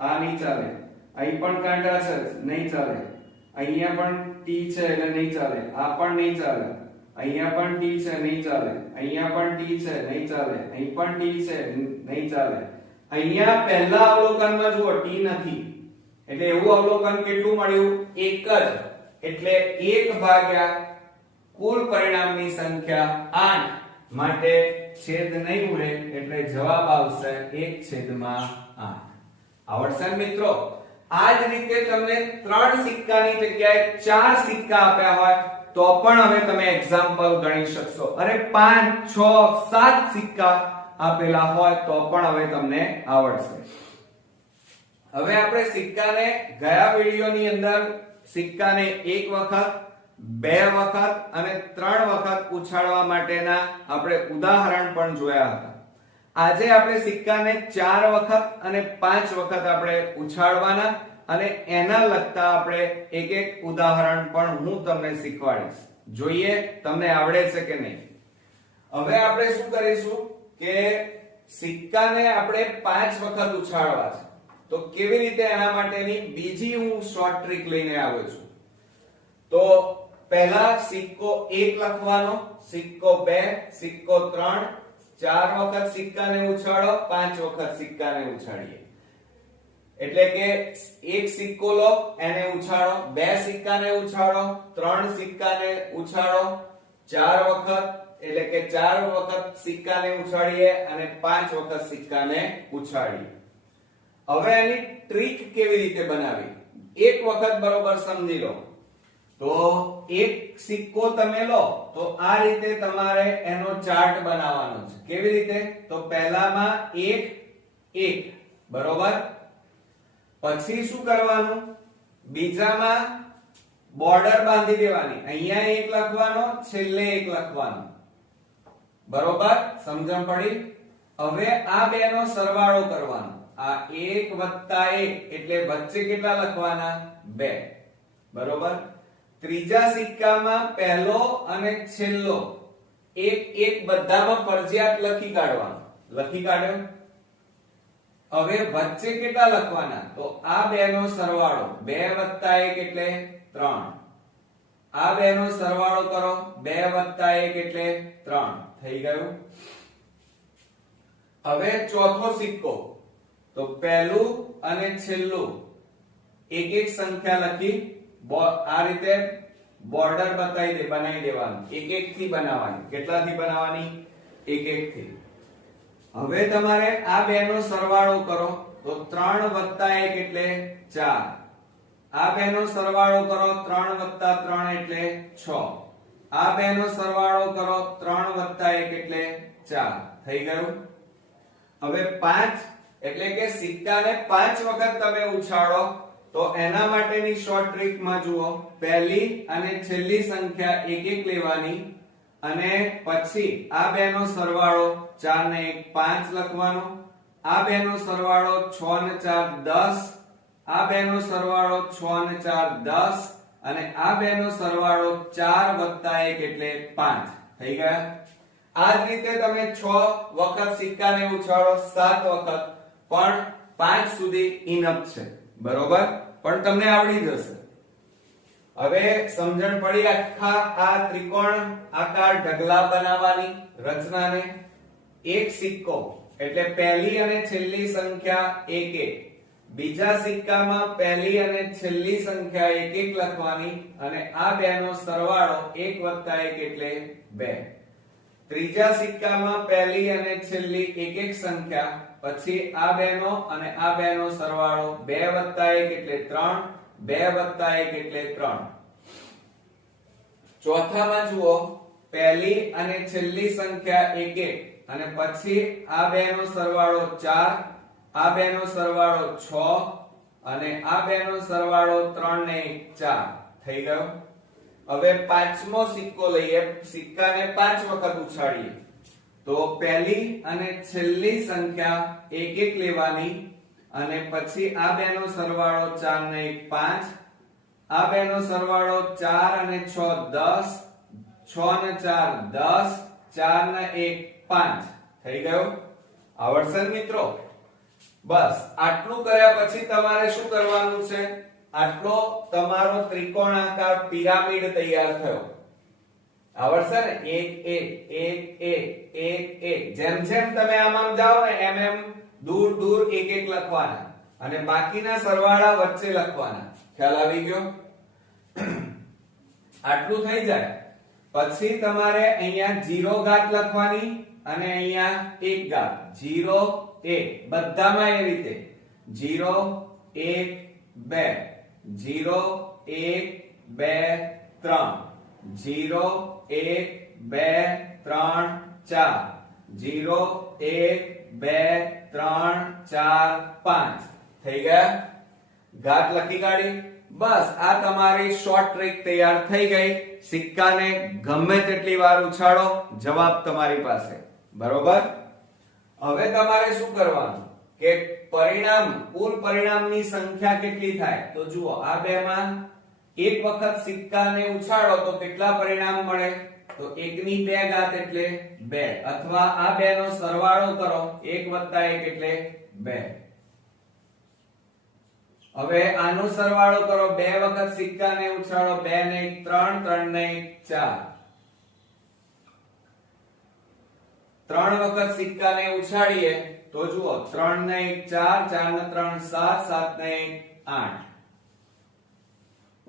આ નહીં ચાલે અહીં પણ કાંટા છે નહીં ચાલે અહીંયા પણ ટી છે એટલે નહીં ચાલે આ પણ નહીં ચાલે અહીંયા પણ ટી છે નહીં ચાલે અહીંયા પણ ટી છે નહીં ચાલે અહીં પણ ટી છે નહીં ચાલે અહીંયા પહેલા અવલોકનમાં જુઓ ટી નથી એટલે એવું અવલોકન કેટલું મળ્યું એક જ એટલે 1 ભાગ્યા કુલ પરિણામની સંખ્યા 8 માટે છેદ નહીં ઉડે એટલે જવાબ આવશે 1/8 આવડશે મિત્રો આ જ રીતે તમને 3 સિક્કાની જગ્યાએ 4 સિક્કા આપ્યા હોય તો પણ હવે તમે એક્ઝામ્પલ ગણી શકશો અરે 5 6 7 સિક્કા આપેલા હોય તો પણ હવે તમને આવડશે હવે આપણે સિક્કાને ગયા વિડિયોની અંદર સિક્કાને એક વખત 2 વખત અને 3 વખત ઉછાળવા માટેના આપણે ઉદાહરણ પણ જોયા હતા આજે આપણે સિક્કાને 4 વખત અને 5 વખત આપણે ઉછાળવાના અને એના લગતા આપણે એક એક ઉદાહરણ પણ હું તમને શીખવાડીશ. જોઈએ તમને આવડે છે કે નહીં. હવે આપણે શું કરીશું કે સિક્કાને આપણે 5 વખત ઉછાળવા છે. તો કેવી રીતે એના માટેની બીજી હું શોર્ટ ટ્રીક લઈને આવ્યો છું. તો પહેલા સિક્કો 1 લખવાનો, સિક્કો 2, સિક્કો 3, 4 વખત સિક્કાને ઉછાળો, 5 વખત સિક્કાને ઉછાળીએ. એટલે કે એક સિક્કો લો, એને ઉછાળો, 2 સિક્કાને ઉછાળો, 3 સિક્કાને ઉછાળો 4 વખત, એટલે કે 4 વખત સિક્કાને ઉછાળીએ અને 5 વખત સિક્કાને ઉછાળીએ. હવે એની ટ્રીક કેવી રીતે બનાવી એક વખત બરોબર સમજી લો. તો એક સિક્કો તમે લો તો આ રીતે તમારે એનો ચાર્ટ બનાવવાનો છે. કેવી રીતે? તો પહેલામાં 1 1 બરોબર, પછી શું કરવાનું, બીજામાં બોર્ડર બાંધી દેવાની, અહીંયા 1 લખવાનો, છેલ્લે 1 લખવાનો. બરોબર, સમજણ પડી? હવે આ બે નો સરવાળો કરવાનો. આ 1 વત્તા 1 એટલે વચ્ચે કેટલા લખવાના? 2. બરોબર. ત્રીજા સિક્કામાં પહેલો અને છેલ્લો 1 1 બધામાં ફરજિયાત લખી કાઢવાનો. લખી કાઢ્યો. હવે વચ્ચે કેટલા લખવાના? તો આ બે નો સરવાળો, 2 વત્તા 1 એટલે 3. આ બે નો સરવાળો કરો, 2 વત્તા 1 એટલે 3. થઈ ગયું. હવે ચોથો સિક્કો, તો પહેલું અને છેલ્લું એક એક સંખ્યા લખી આ રીતે બોર્ડર બનાવી દેવાનું. એક એક થી બનાવવાની. કેટલાથી બનાવવાની? એક એક થી. હવે તમારે આ બે નો સરવાળો કરો તો 3 વત્તા 1 એટલે 4. આ બે નો સરવાળો કરો 3 વત્તા 3 એટલે 6. આ બે નો સરવાળો કરો 3 વત્તા 1 એટલે 4. થઈ ગયું. હવે 5 એટલે કે સિક્કાને 5 વખત તમે ઉછાળો તો એના માટેની શોર્ટ ટ્રીક માં જુઓ, પહેલી અને છેલ્લી સંખ્યા એક એક લેવાની અને પછી આ બે નો સરવાળો 4 ને 1 5 લખવાનો. આ બે નો સરવાળો 6 ને 4 10. આ બે નો સરવાળો 6 ને 4 10 અને આ બે નો સરવાળો 4 વત્તા 1 એટલે 5. થઈ ગયા. આ જ રીતે તમે 6 વખત સિક્કાને ઉછાળો, 7 વખત, પણ 5 સુધી ઇનફ છે. બરોબર, પણ તમને આવડી જશે. હવે સમજણ પડી આખા આ ત્રિકોણ આકાર ઢગલા બનાવવાની રચનાને. એક સિક્કો એટલે પહેલી અને છેલ્લી સંખ્યા 1 1. બીજા સિક્કામાં પહેલી અને છેલ્લી સંખ્યા 1 1 લખવાની અને આ બે નો સરવાળો 1 વત્તા 1 એટલે 2. ત્રીજા સિક્કામાં પહેલી અને છેલ્લી 1 1 સંખ્યા, પછી આ બે નો અને આ બે નો સરવાળો 2 વત્તા 1 એટલે 3. 2 વત્તા 1 એટલે 3. ચોથામાં જુઓ, પહેલી અને છેલ્લી સંખ્યા 1 1 અને પછી આ બે નો સરવાળો 4. આ બે નો સરવાળો 6 અને આ બે નો સરવાળો 3 ને 1 4. થઈ ગયો. હવે પાંચમો સિક્કો લઈએ, સિક્કાને 5 વખત ઉછાળીએ. તો પહેલી અને છેલ્લી સંખ્યા 1 1 લેવાની અને પછી આ બે નો સરવાળો 4 ને 1 5. આ બે નો સરવાળો 4 અને 6 10. 6 ને 4 10. 4 ને 1 5. થઈ ગયો. આવડશે ને મિત્રો? બસ આટલું કર્યા પછી તમારે શું કરવાનું છે? આટલો તમારો ત્રિકોણાકાર પિરામિડ તૈયાર થયો. આવડશે ને? 1 1 1 1 1 1. જેમ જેમ તમે આમ જાઓ ને એમ એમ દૂર દૂર 1 1 લખવાના અને બાકીના સરવાળા વચ્ચે લખવાના. ખ્યાલ આવી ગયો? આટલું થઈ જાય પછી તમારે અહીંયા 0 ઘાત લખવાની અને અહીંયા 1 ઘાત. 0 1 બધામાં એ રીતે 0 1 2 0 1 2 3 0 1 2 3 4 0 1 2 3 4 5. થઈ ગયા? ઘાત લખી કાઢી. બસ આ તમારી શોર્ટ ટ્રીક તૈયાર થઈ ગઈ. સિક્કાને ગમે તેટલી વાર ઉછાળો, જવાબ તમારી પાસે. બરોબર. હવે તમારે શું કરવાનું કે કુલ પરિણામની સંખ્યા કેટલી થાય? તો જુઓ, આ બેમાં એક વખત સિક્કાને ઉછાળો તો કેટલા પરિણામ મળે? તો 1 ની 2 ઘાત એટલે 2, અથવા આ બે નો સરવાળો કરો, 1 + 1 એટલે 2. હવે આનો સરવાળો કરો, 2 વખત સિક્કાને ઉછાળો, 2 ને 1 3, 3 ને 1 4. 3 વખત સિક્કાને ઉછાળીએ તો જુઓ, 3 ને 1 4, 4 ને 3 7, 7 ને 1 8.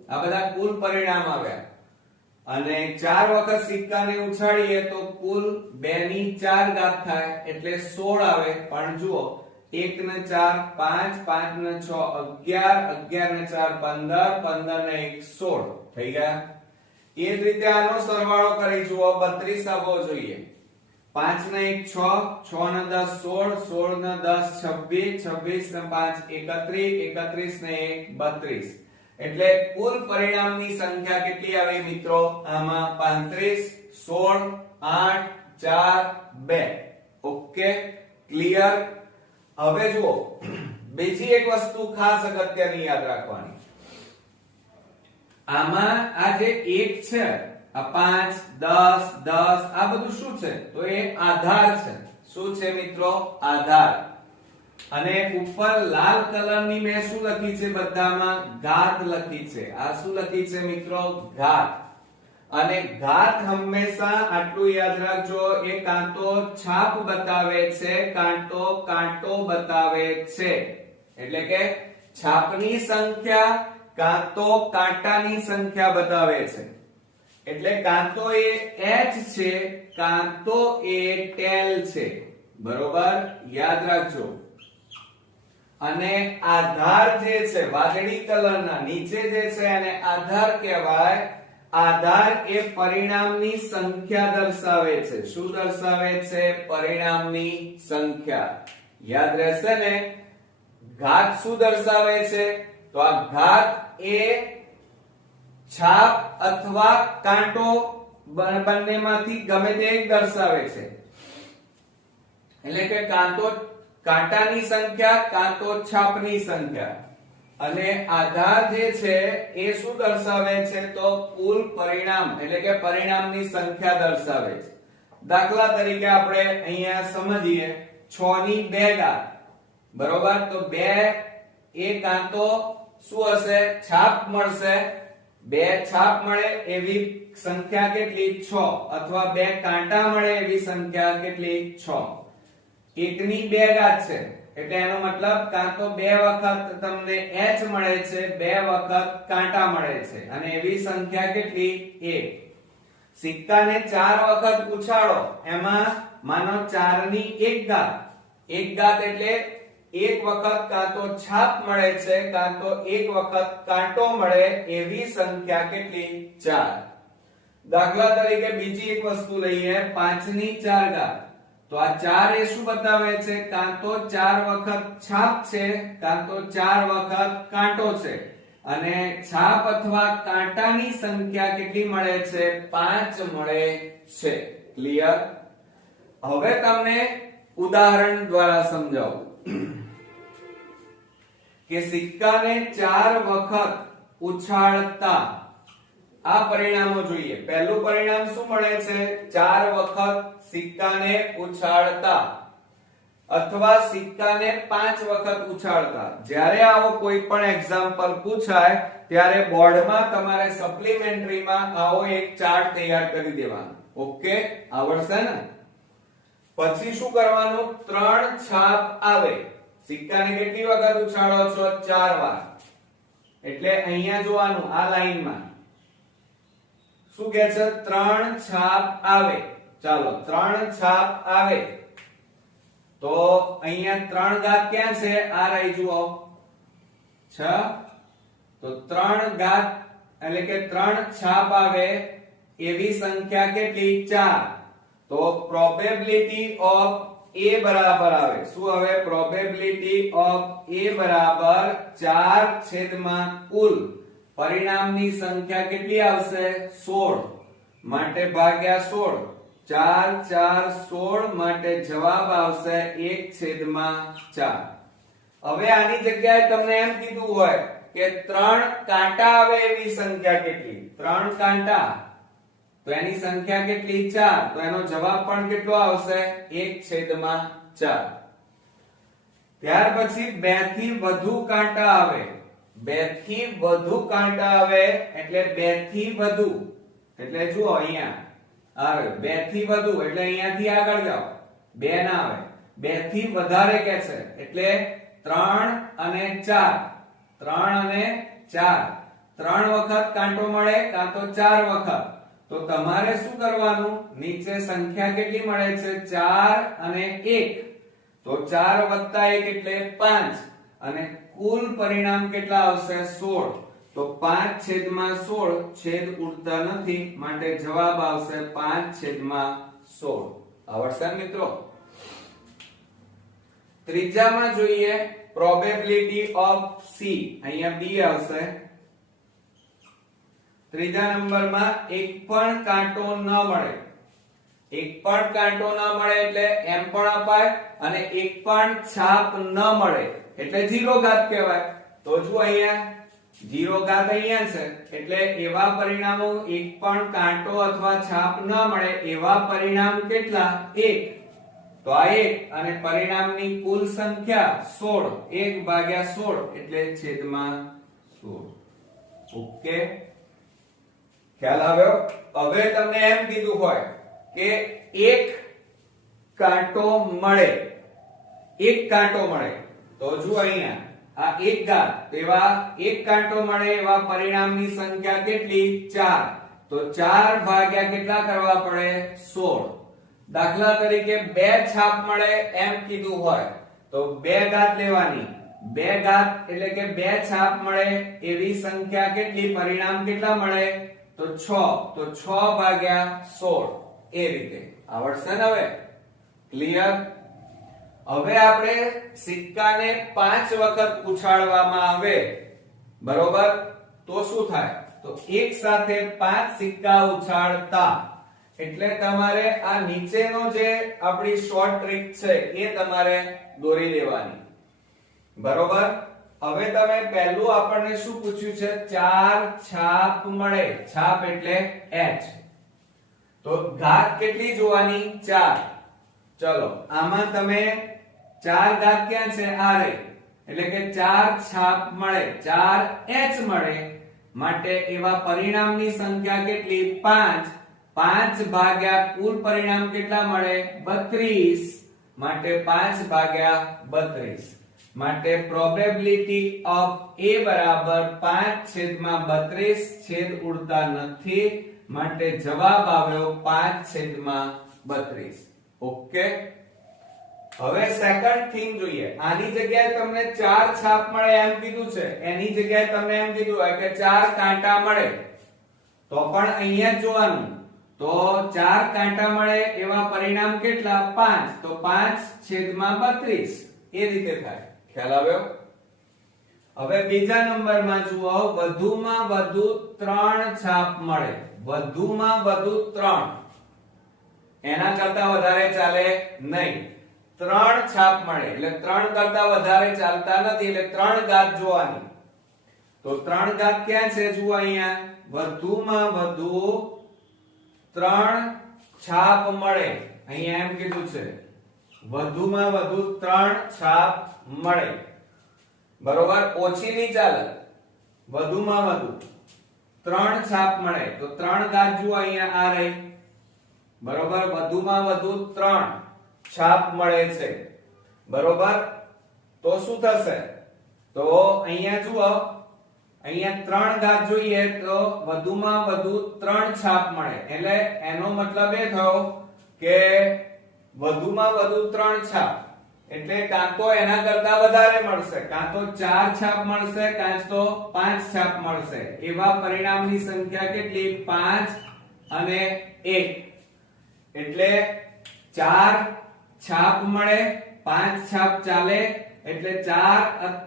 આ બધા કુલ પરિણામ આવ્યા. અને 4 વખત સિક્કાને ઉછાળીએ તો કુલ 2 ની 4 ઘાત થાય એટલે 16 આવે. પણ જુઓ, 1 ને 4 5, 5 ને 6 11, 11 ને 4 15, 15 ને 1 16 થઈ ગયા. એ જ રીતે આનો સરવાળો કરી જુઓ, 32 આવવો જોઈએ. 5 ને 1 6, 6 ને 10 16, 16 ને 10 26, 26 ને 5 31, 31 ને 1 32. એટલે કુલ પરિણામની સંખ્યા કેટલી આવી મિત્રો? આમાં 35 16 8 4 2. Okay, clear? હવે જુઓ, બીજી એક વસ્તુ ખાસ અગત્યની યાદ રાખવાની. આમાં આ જે 1 છે, આ 5 10 10 આ બધું શું છે? તો એ આધાર છે. શું છે મિત્રો? આધાર. અને ઉપર લાલ કલરની મેં શું લખી છે? બધામાં ઘાત લખી છે. આ શું લખી છે મિત્રો? ઘાત. અને ઘાત હંમેશા આટલું યાદ રાખજો, એ કાં તો છાપ બતાવે છે, કાં તો કાંટો બતાવે છે. એટલે કે છાપની સંખ્યા કાં તો કાંટાની સંખ્યા બતાવે છે. એટલે કાં તો એ h છે, કાં તો એ ટેલ છે. બરોબર, યાદ રાખજો. અને આધાર જે છે વાદળી કલરના નીચે જે છે એને આધાર કહેવાય. આધાર એ પરિણામની સંખ્યા દર્શાવે છે. શું દર્શાવે છે? પરિણામની સંખ્યા. યાદ રહેશે ને? ઘાત શું દર્શાવે છે? તો આ ઘાત એ છાપ અથવા કાંટો બંનેમાંથી ગમે તે એક દર્શાવે છે. એટલે કે કાં તો કાંટાની સંખ્યા, કાં તો છાપની સંખ્યા. અને આધાર જે છે એ શું દર્શાવે છે? તો કુલ પરિણામ એટલે કે પરિણામની સંખ્યા દર્શાવે છે. દાખલા તરીકે આપણે અહીંયા સમજીએ, 6 ની 2 ઘાત. બરોબર, તો 2 એ કાં તો શું હશે? છાપ મળશે. 2 છાપ મળે એવી સંખ્યા કેટલી? 6. અથવા 2 કાંટા મળે એવી સંખ્યા કેટલી? 6. 1 ની 2 ઘાત છે એટલે એનો મતલબ કાં તો 2 વખત તમને h મળે છે, 2 વખત કાંટા મળે છે. અને એવી સંખ્યા કેટલી? 1. સિક્કાને 4 વખત ઉછાળો, એમાં માનો 4 ની 1 ઘાત. 1 ઘાત એટલે 1 વખત કાં તો છાપ મળે છે, કાં તો 1 વખત કાંટો મળે એવી સંખ્યા કેટલી? 4. દાખલા તરીકે બીજી એક વસ્તુ લઈએ, 5 ની 4 ઘાત. તો આ 4 એ શું બતાવે છે? કાં તો 4 વખત છાપ છે, કાં તો 4 વખત કાંટો છે. અને છાપ અથવા કાંટાની સંખ્યા કેટલી મળે છે? 5 મળે છે. ક્લિયર? હવે તમને ઉદાહરણ દ્વારા સમજાવું કે સિક્કાને 4 વખત ઉછાળતા આ પરિણામો જોઈએ. પહેલું પરિણામ શું મળે છે? 4 વખત સિક્કાને ઉછાળતા અથવા સિક્કાને 5 વખત ઉછાળતા. જ્યારે આવો કોઈ પણ એક્ઝામ્પલ પૂછાય ત્યારે બોર્ડમાં તમારે સપ્લિમેન્ટરીમાં આવો એક ચાર્ટ તૈયાર કરી દેવાનો. ઓકે, આવડશે ને? પછી શું કરવાનું? 3 છાપ આવે. સિક્કાને કેટલી વખત ઉછાળો છો? 4 વાર. એટલે અહીંયા જોવાનું, આ લાઈનમાં શું કહે છે? 3 છાપ આવે. ચાલો, 3 છાપ આવે તો અહીંયા 3 ઘાત ક્યાં છે? આ રહી, જુઓ 6. તો 3 ઘાત એટલે કે 3 છાપ આવે એવી સંખ્યા કેટલી? 4. તો પ્રોબેબિલિટી ઓફ a બરાબર આવે. શું આવે? પ્રોબેબિલિટી ઓફ a બરાબર 4 કુલ પરિણામની સંખ્યા કેટલી આવશે? 16. માટે ભાગ્યા 16. 4 4 16 માટે જવાબ આવશે 1/4. હવે આની જગ્યાએ તમને એમ કીધું હોય કે 3 કાંટા આવે એવી સંખ્યા કેટલી? 3 કાંટા, તો એની સંખ્યા કેટલી? 4. તો એનો જવાબ પણ કેટલો આવશે? 1/4. ત્યાર પછી 2 થી વધુ કાંટા આવે, 2 થી વધુ કાંટા આવે એટલે 2 થી વધુ, એટલે જુઓ અહીંયા આવે 2 થી વધુ એટલે અહીંયાથી આગળ જાઓ, 2 ના આવે. 2 થી વધારે કે છે એટલે 3 અને 4, 3 અને 4, 3 વખત કાંટો મળે કાં તો 4 વખત. તો તમારે શું કરવાનું? નીચે સંખ્યા કેટલી મળે છે? 4 અને 1. તો 4 વત્તા 1 એટલે 5 અને કુલ પરિણામ કેટલા આવશે? 16. તો 5/16, છેદ ઉડતા નથી માટે જવાબ આવશે 5/16. આવડશે મિત્રો? ત્રીજામાં જોઈએ પ્રોબેબિલિટી ઓફ C. અહીંયા B આવશે. ત્રીજા નંબરમાં એક પણ કાંટો ન મળે, એક પણ કાંટો ન મળે એટલે એમ પણ અપાય અને એક પણ છાપ ન મળે એટલે 0 ઘાત કહેવાય. તો જો અહીંયા 0 ઘાત અહીંયા છે એટલે એવા પરિણામો, એક પણ કાંટો અથવા છાપ ન મળે એવા પરિણામ કેટલા? 1. તો આ 1 અને પરિણામની કુલ સંખ્યા 16, 1/16 એટલે છેદમાં 16. ઓકે, ખ્યાલ આવ્યો? હવે તમને એમ કીધું હોય કે એક કાંટો મળે, એક કાંટો મળે, તો જો અહીંયા આ 1 ઘાત, એવા એક કાંટો મળે એવા પરિણામની સંખ્યા કેટલી? 4. તો 4 ભાગ્યા કેટલા કરવા પડે? 16. દાખલા તરીકે 2 છાપ મળે એમ કીધું હોય તો 2 ઘાત લેવાની, 2 ઘાત એટલે કે 2 છાપ મળે એવી સંખ્યા કેટલી? પરિણામ કેટલા મળે? તો 6. તો 6/16 એ રીતે. આવડશે ને હવે? ક્લિયર? હવે આપણે સિક્કાને 5 વખત ઉછાળવામાં આવે, બરોબર? તો શું થાય? તો એક સાથે 5 સિક્કા ઉછાળતા, એટલે તમારે આ નીચેનો જે આપણી શોર્ટ ટ્રીક છે એ તમારે દોરી દેવાની, બરોબર? હવે તમે પહેલું આપણને શું પૂછ્યું છે? 4 છાપ મળે, છાપ એટલે h. તો ઘાત કેટલી જોવાની? 4. ચલો આમાં તમે 4 ઘાત ક્યાં છે? આ રહી, એટલે કે 4 છાપ મળે, 4h મળે માટે એવા પરિણામની સંખ્યા કેટલી? 5. 5 ભાગ્યા કુલ પરિણામ કેટલા મળે? 32 માટે 5/32. માટે પ્રોબેબિલિટી ઓફ A બરાબર 5/32, છેદ ઉડતા નથી માટે જવાબ આવ્યો 5/32. ઓકે, હવે સેકન્ડ થિંગ જોઈએ. આની જગ્યાએ તમને 4 છાપ મળે એમ કીધું છે, એની જગ્યાએ તમને એમ કીધું હોય કે 4 કાંટા મળે, તો પણ અહીંયા જોવાનું. તો 4 કાંટા મળે એવા પરિણામ કેટલા? 5. તો 5/32 એ રીતે થાય. ખ્યાલ આવ્યો? હવે બીજા નંબરમાં જુઓ, વધુમાં વધુ 3 છાપ મળે, વધુમાં વધુ 3, એના કરતા વધારે ચાલે નહીં. 3 છાપ મળે એટલે 3 કરતા વધારે ચાલતા નથી એટલે 3 ઘાત જોવાની. તો 3 ઘાત ક્યાં છે? જુઓ અહીંયા, વધુમાં વધુ 3 છાપ મળે, અહીંયા એમ કીધું છે વધુમાં વધુ 3 છાપ મળે, બરોબર? ઓછી નહીં ચાલે, વધુમાં વધુ 3 છાપ મળે. તો 3 ઘાત જુઓ અહીંયા આ રહી, બરોબર? વધુમાં વધુ 3 છાપ મળે છે, બરોબર? તો શું થશે? તો અહીંયા જુઓ, અહીંયા 3 ઘાત જોઈએ તો વધુમાં વધુ 3 છાપ મળે, એટલે એનો મતલબ એ થયો કે વધુમાં વધુ 3 છાપ એટલે કાં તો એના કરતા વધારે મળશે, કાં તો 4 છાપ મળશે, કાં તો 5 છાપ મળશે. એવા પરિણામની સંખ્યા કેટલી? 5 અને 1. એટલે 4 છાપ મળે, 5 છાપ ચાલે, એટલે 4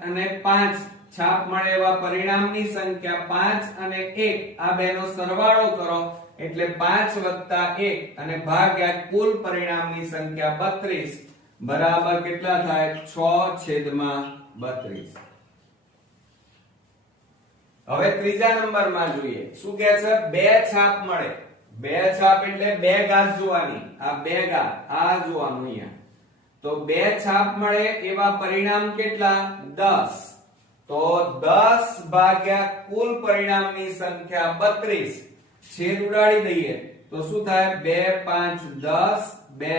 અને 5 છાપ મળે એવા પરિણામની સંખ્યા 5 અને 1, આ બેનો સરવાળો કરો એટલે 5 વત્તા 1 અને ભાગ્યા કુલ પરિણામની સંખ્યા 32 બરાબર કેટલા થાય? 6/32. 32. હવે ત્રીજા નંબરમાં જોઈએ શું કહે છે બે છાપ મળે. બે છાપ એટલે બે ઘાત જોવાની. આ બે ઘાત આ જોવાનું અહીંયા. તો બે છાપ મળે એવા પરિણામ કેટલા 10. તો 10 ભાગ્યા કુલ પરિણામની સંખ્યા 32. છેદ ઉડાડી દઈએ તો શું થાય 2 5 10 2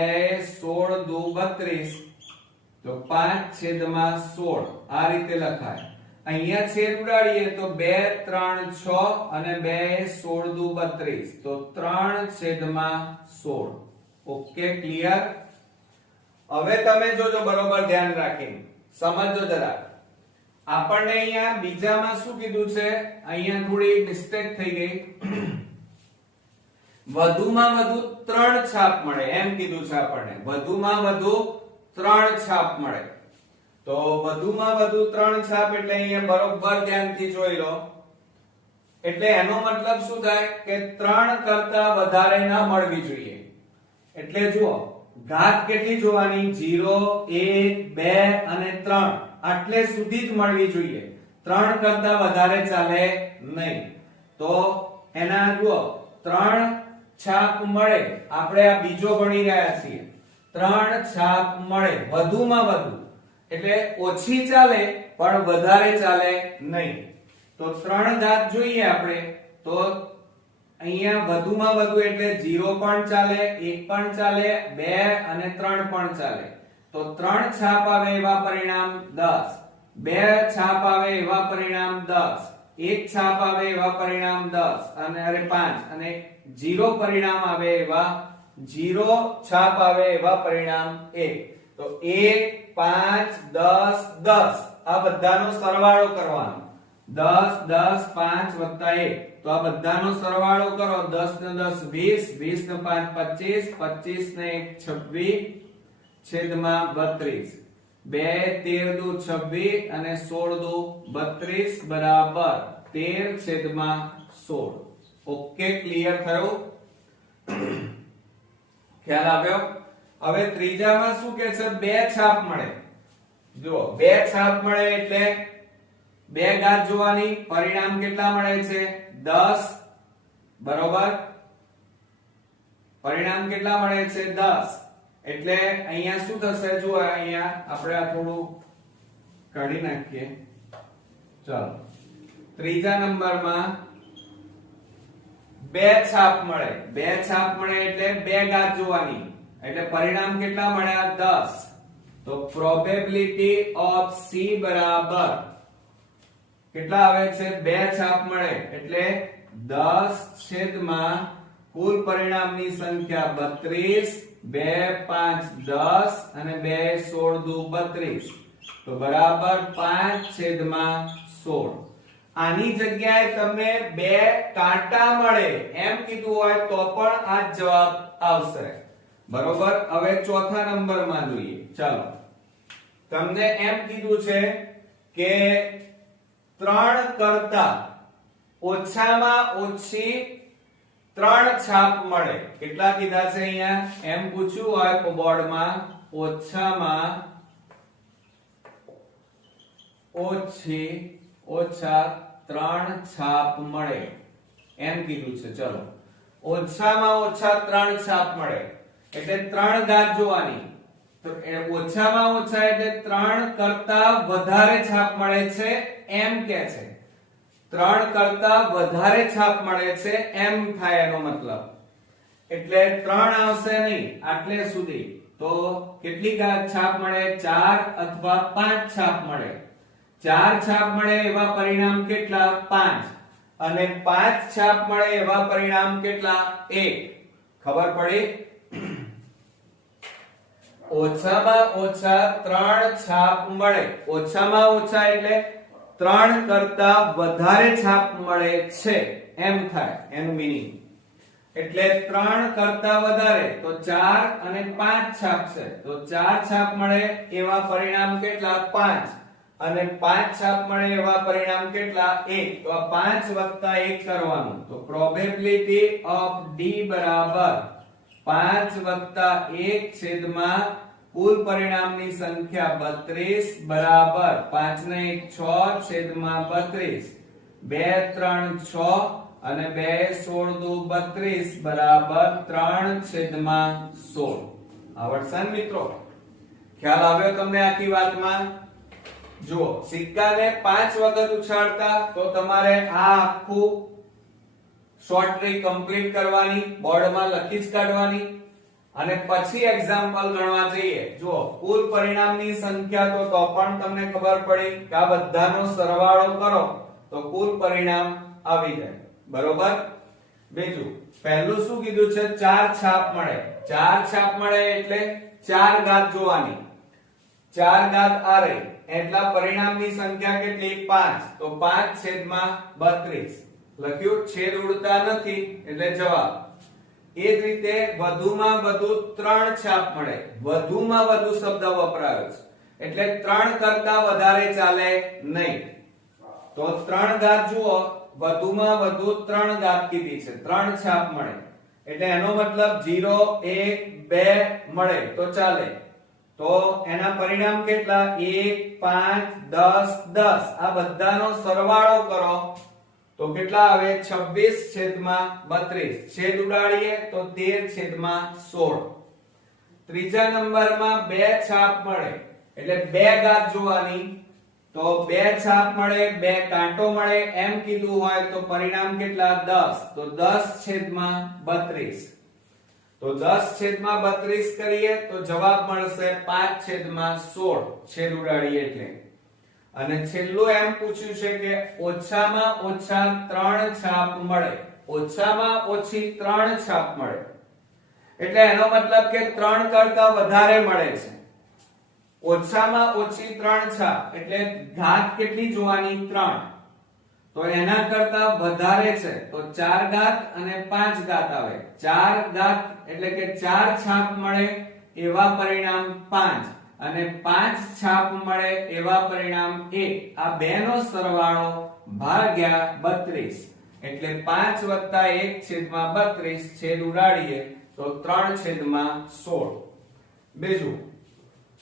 16 2 32. તો 5/16 આ રીતે લખાય. અહીંયા છેદ ઉડાડીએ તો 2 3 6 અને 2 16 2 32. તો 3/16. Okay clear. હવે તમે જોજો બરોબર ધ્યાન રાખીને સમજો જરા. આપણને અહીંયા બીજામાં શું કીધું છે અહીંયા થોડી મિસ્ટેક થઈ ગઈ. વધુમાં વધુ 3 છાપ મળે એમ કીધું છે આપણને. વધુમાં વધુ 3 છાપ મળે. તો વધુમાં વધુ 3 છાપ એટલે અહીંયા બરોબર ધ્યાનથી જોઈ લો. એટલે એનો મતલબ શું થાય કે 3 કરતા વધારે ના મળવી જોઈએ. એટલે જુઓ ઘાત કેટલી જોવાની 0 1 2 અને 3 આટલે સુધી જ મળવી જોઈએ. 3 કરતા વધારે ચાલે નહીં. તો એના જુઓ 3 છાપ મળે. આપણે આ બીજો ગણી રહ્યા છીએ. 3 છાપ મળે વધુમાં વધુ. એટલે ઓછી ચાલે પણ વધારે ચાલે નહીં. તો 3 ઘાત જોઈએ આપણે તો અહીંયા વધુમાં વધુ એટલે 0 પણ ચાલે 1 પણ ચાલે 2 અને 3 પણ ચાલે. તો 3 છાપ આવે એવા પરિણામ 10. 2 છાપ આવે એવા પરિણામ 10. 1 છાપ આવે એવા પરિણામ 10 અને અરે 5 અને 0 પરિણામ આવે એવા 0 છાપ આવે એવા પરિણામ 1. તો 1 5 10 10 આ બધાનો સરવાળો કરવાનો. 10 10 5 1. તો આ બધાનો સરવાળો કરો. 10 ને 10 20 20 ને 5 25 25 ને 1 26 છેદમાં 32. 2 13 દુ 26 અને 16 દુ 32 બરાબર 13 છેદમાં 16. ઓકે ક્લિયર થયું. ખ્યાલ આવ્યો. હવે ત્રીજામાં શું કે છે બે છાપ મળે. જુઓ બે છાપ મળે એટલે બે ઘાત જોવાની. પરિણામ કેટલા મળે છે 10 બરોબર. પરિણામ કેટલા મળે છે 10. એટલે અહીંયા શું થશે જુઓ અહીંયા આપણે આ થોડું કાઢી નાખીએ. ચાલો ત્રીજા નંબરમાં બે છાપ મળે. બે છાપ મળે એટલે બે ઘાત જોવાની. એટલે પરિણામ કેટલા મળ્યા 10. તો પ્રોબેબિલિટી ઓફ C બરાબર કેટલા આવે છે બે છાપ મળે એટલે 10 છેદમાં કુલ પરિણામની સંખ્યા 32. 2 5 10 અને 2 16 દુ 32. તો બરાબર 5/16. આની જગ્યાએ તમને બે કાંટા મળે એમ કીધું હોય તો પણ આ જવાબ આવશે. બરોબર. હવે ચોથા નંબરમાં જોઈએ. ચાલો તમને એમ કીધું છે કે 3 કરતા ઓછામાં ઓછી 3 છાપ મળે. કેટલા કીધા છે અહીંયા એમ પૂછ્યું હોય તો બોર્ડમાં ઓછામાં ઓછા 3 છાપ મળે એમ કીધું છે. ચલો ઓછામાં ઓછા 3 છાપ મળે એટલે 3 ઘાત જોવાની. તો ઓછામાં ઓછા એટલે 3 કરતા વધારે છાપ મળે છે એમ કે છે. 3 કરતા વધારે છાપ મળે છે એમ થાય એનો મતલબ. એટલે 3 આવશે નહીં આટલે સુધી. તો કેટલી છાપ મળે 4 અથવા 5 છાપ મળે. 4 છાપ મળે એવા પરિણામ કેટલા 5 અને 5 છાપ મળે એવા પરિણામ કેટલા 1. ખબર પડી. ઓછામાં ઓછા 3 છાપ મળે. ઓછામાં ઓછા એટલે 3 કરતા વધારે છાપ મળે છે એમ થાય એનું મીનિંગ. એટલે 3 કરતા વધારે તો 4 અને 5 છાપ છે. તો 4 છાપ મળે એવા પરિણામ કેટલા 5 અને 5 છાપ મળે એવા પરિણામ કેટલા 1. તો આ 5 વત્તા 1 કરવાનું. તો પ્રોબેબિલિટી ઓફ D બરાબર 5 વત્તા 1 છેદમાં કુલ પરિણામની સંખ્યા 32 બરાબર 5 ને 1 6 છેદમાં 32 2 3 6 અને 2 16 દુ 32 બરાબર 3 છેદમાં 16. આવડશે ને મિત્રો? ખ્યાલ આવ્યો તમને આખી વાતમાં? જુઓ, સિક્કાને 5 વખત ઉછાળતા તો તમારે આ આખું શોર્ટ ટ્રીક કમ્પ્લીટ કરવાની, બોર્ડમાં લખી જ કાઢવાની અને પછી એક્ઝામ્પલ ગણવા જઈએ. જુઓ, કુલ પરિણામની સંખ્યા તો પણ તમને ખબર પડી કે આ બધાનો સરવાળો કરો તો કુલ પરિણામ આવી જાય. બરોબર? બીજું, પહેલું શું કીધું છે? 4 છાપ મળે. 4 છાપ મળે એટલે 4 ઘાત જોવાની. 4 ઘાત આ રહી, એટલા પરિણામની સંખ્યા કેટલી? 5. તો 5 છેદમાં 32 લખ્યું. છેદ ઉડતા નથી એટલે જવાબ. એ જ રીતે વધુમાં વધુ 3 છાપ મળે. વધુમાં વધુ શબ્દ વપરાયો છે એટલે 3 કરતા વધારે ચાલે નહીં. તો 3 ઘાત જુઓ, વધુમાં વધુ 3 ઘાત કીધી છે, 3 છાપ મળે એટલે એનો મતલબ 0 1 2 મળે તો ચાલે. તો એના પરિણામ કેટલા? 1 5 10 10. આ બધાનો સરવાળો કરો તો કેટલા આવે? 26 છેદમાં 32. છેદ ઉડાડીએ તો 13 છેદમાં 16. ત્રીજા નંબરમાં 2 છાપ મળે એટલે 2 ઘાત જોવાની. તો 2 છાપ મળે, 2 કાંટો મળે એમ કીધું હોય તો પરિણામ કેટલા? 10. તો 10 છેદમાં 32. તો 10 છેદમાં 32 કરીએ તો જવાબ મળશે 5 છેદમાં 16. છેદ ઉડાડીએ એટલે. અને છેલ્લું એમ પૂછ્યું છે કે ઓછામાં ઓછા 3 છાપ મળે. ઓછામાં ઓછી 3 છાપ મળે એટલે એનો મતલબ કે 3 કરતા વધારે મળે છે. ઓછામાં ઓછી 3 છાપ એટલે ઘાત કેટલી જોવાની? 3. તો એના કરતા વધારે છે તો 4 ઘાત અને 5 ઘાત આવે. 4 ઘાત એટલે કે 4 છાપ મળે એવા પરિણામ 5 અને 5 છાપ મળે એવા પરિણામ 1. આ બેનો સરવાળો ભાગ્યા 32 એટલે 5 + 1 છેદમાં 32. છેદ ઉડાડીએ તો 3 છેદમાં 16. બીજું,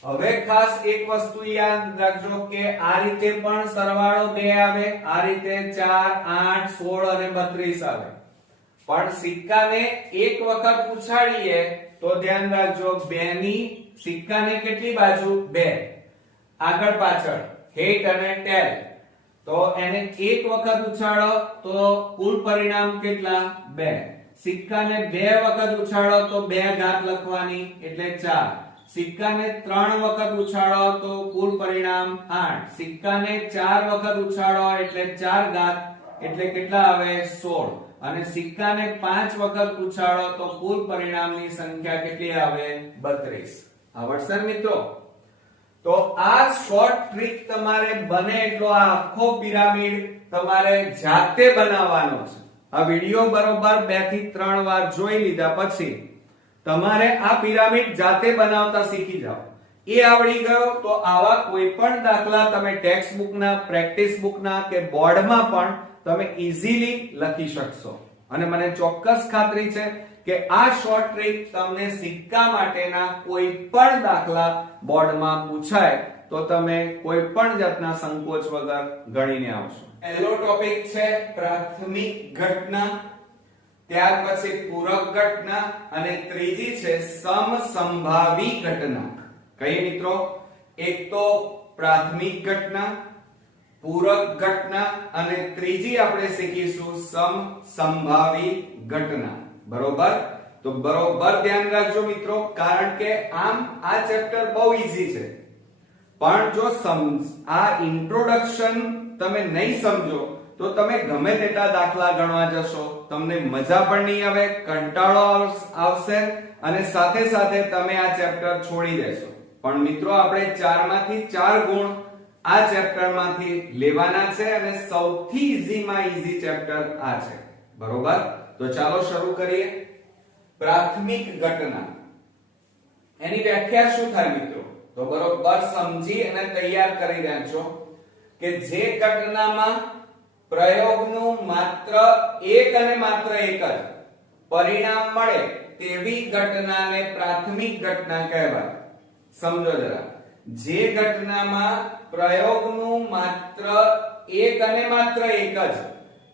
હવે ખાસ એક વસ્તુ યાદ રાખજો કે આ રીતે પણ સરવાળો 2 આવે, આ રીતે 4 8 16 અને 32 આવે. પણ સિક્કાને એક વખત ઉછાળીએ તો ધ્યાન રાખજો 2 ની સિક્કાને કેટલી બાજુ? 2. આગળ પાછળ, હેટ અને ટેલ. તો એને એક વખત ઉછાળો તો કુલ પરિણામ કેટલા? 2. સિક્કાને 2 વખત ઉછાળો તો 2 ઘાત લખવાની એટલે 4. સિક્કાને 3 વખત ઉછાળો તો કુલ પરિણામ 8. સિક્કાને 4 વખત ઉછાળો એટલે 4 ઘાત એટલે કેટલા આવે? 16. અને સિક્કાને 5 વખત ઉછાળો તો કુલ પરિણામની સંખ્યા કેટલી આવે? 32. આવડશે મિત્રો? તો આ શોર્ટ ટ્રીક તમારે બને એટલો આ આખો પિરામિડ તમારે જાતે બનાવવાનો છે. આ વિડિયો બરોબર 2 થી 3 વાર જોઈ લીધા પછી તમારે આ પિરામિડ જાતે બનાવતા શીખી જાઓ. એ આવડી ગયો તો આવા કોઈ પણ દાખલા તમે ટેક્સ્ટ બુકના, પ્રેક્ટિસ બુકના કે બોર્ડમાં પણ તમે ઈઝીલી લખી શકશો. અને મને ચોક્કસ ખાતરી છે કે આ શોર્ટ ટ્રીક તમને સિક્કા માટેના કોઈ પણ દાખલા બોર્ડમાં પૂછાય તો તમે કોઈ પણ જાતના સંકોચ વગર ગણીને આવશો. પહેલો ટોપિક છે પ્રાથમિક ઘટના, ત્યાર પછી પૂરક ઘટના અને ત્રીજી છે સમસંભાવી ઘટના. કઈ મિત્રો? એક તો પ્રાથમિક ઘટના, પૂરક ઘટના અને ત્રીજી આપણે શીખીશું સમસંભાવી ઘટના. બરોબર? તો બરોબર ધ્યાન રાખજો મિત્રો, કારણ કે આમ આ ચેપ્ટર બહુ ઈઝી છે પણ જો આ ઇન્ટ્રોડક્શન તમે નહીં સમજો તો તમે ગમે તેટલા દાખલા ગણવા જશો, તમને મજા પણ નહીં આવે, કંટાળો આવશે અને સાથે સાથે તમે આ ચેપ્ટર છોડી દેશો. પણ મિત્રો આપણે 4 માંથી 4 ગુણ આ ચેપ્ટર માંથી લેવાના છે અને સૌથી ઈઝી માં ઈઝી ચેપ્ટર આ છે. બરોબર? તો ચાલો શરૂ કરીએ. પ્રાથમિક ઘટના, એની વ્યાખ્યા શું થાય મિત્રો? તો બરોબર સમજી અને તૈયાર કરી રાખજો કે જે ઘટનામાં પ્રયોગનું માત્ર એક જ પરિણામ મળે તેવી ઘટનાને પ્રાથમિક ઘટના કહેવાય. સમજો જરા, જે ઘટનામાં પ્રયોગનું માત્ર એક અને માત્ર એક જ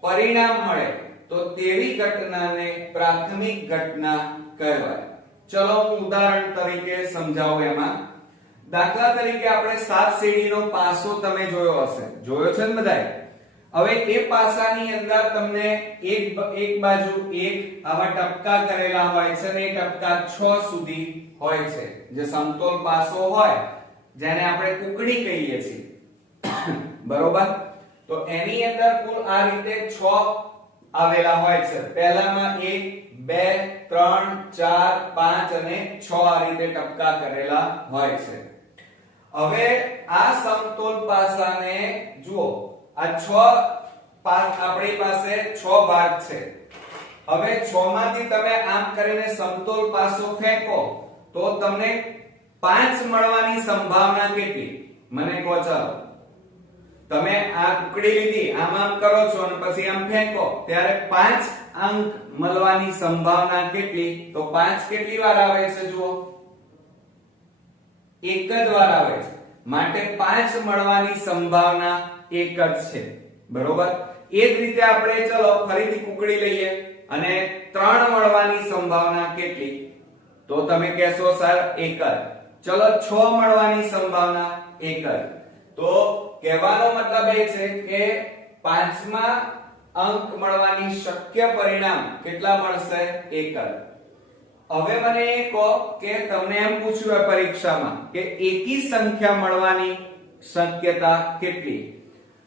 પરિણામ મળે તો તેવી ઘટનાને પ્રાથમિક ઘટના કહેવાય. ચલો હું ઉદાહરણ તરીકે સમજાવું. એમાં દાખલા તરીકે આપણે 7 સીડીનો પાસો તમે જોયો હશે, જોયો છે ને બધાએ? હવે એ પાસાની અંદર તમને એક બાજુ એક આવા ટપકા કરેલા હોય છે અને એ ટપકા 6 સુધી હોય છે, જે સમતોલ પાસો હોય જેને આપણે કુકડી કહીએ છીએ. બરોબર? તો એની અંદર કુલ આ રીતે 6 આવેલા હોય છે. પહેલામાં 1 2 3 4 5 અને 6 આ રીતે ટપકા કરેલા હોય છે. હવે આ સમતોલ પાસાને જુઓ, આ 6 આપણી પાસે 6 ભાગ છે. હવે 6 માંથી તમે આમ કરીને સમતોલ પાસો ફેંકો તો તમને 5 મળવાની સંભાવના કેટલી? મને કહો. ચાલો, તમે આ કુકડી લીધી, આમ કરો છો અને પછી આમ ફેંકો ત્યારે 5 અંક મળવાની સંભાવના કેટલી? તો 5 કેટલી વાર આવે છે? જુઓ, એક જ વાર આવે છે, માટે 5 મળવાની સંભાવના એક જ છે. બરોબર? એ જ રીતે આપણે ચલો ફરીથી કુકડી લઈએ અને 3 મળવાની સંભાવના કેટલી? તો તમે કહેશો સર એક જ. ચલો 6 મળવાની સંભાવના એક જ. તો કહેવાનો મતલબ એ છે કે 5મા અંક મળવાની શક્ય પરિણામ કેટલા મળશે? એક જ. હવે મને એ કહો કે તમને એમ પૂછ્યું છે પરીક્ષામાં કે એકી સંખ્યા મળવાની શક્યતા કેટલી?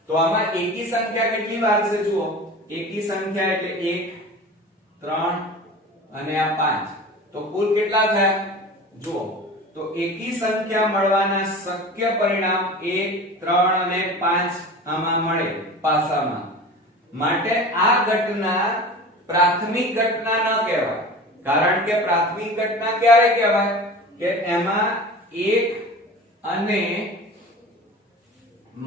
તો આમાં એકી સંખ્યા કેટલી વાર છે? જુઓ, એકી સંખ્યા એટલે 1 3 અને આ 5, તો કુલ કેટલા થયા? જુઓ, તો એકી સંખ્યા મળવાના શક્ય પરિણામ 1 3 અને 5 આમાં મળે પાસામાં. માટે આ ઘટના પ્રાથમિક ઘટના ન કહેવાય. કારણ કે પ્રાથમિક ઘટના ક્યારે કહેવાય? કે એમાં એક અને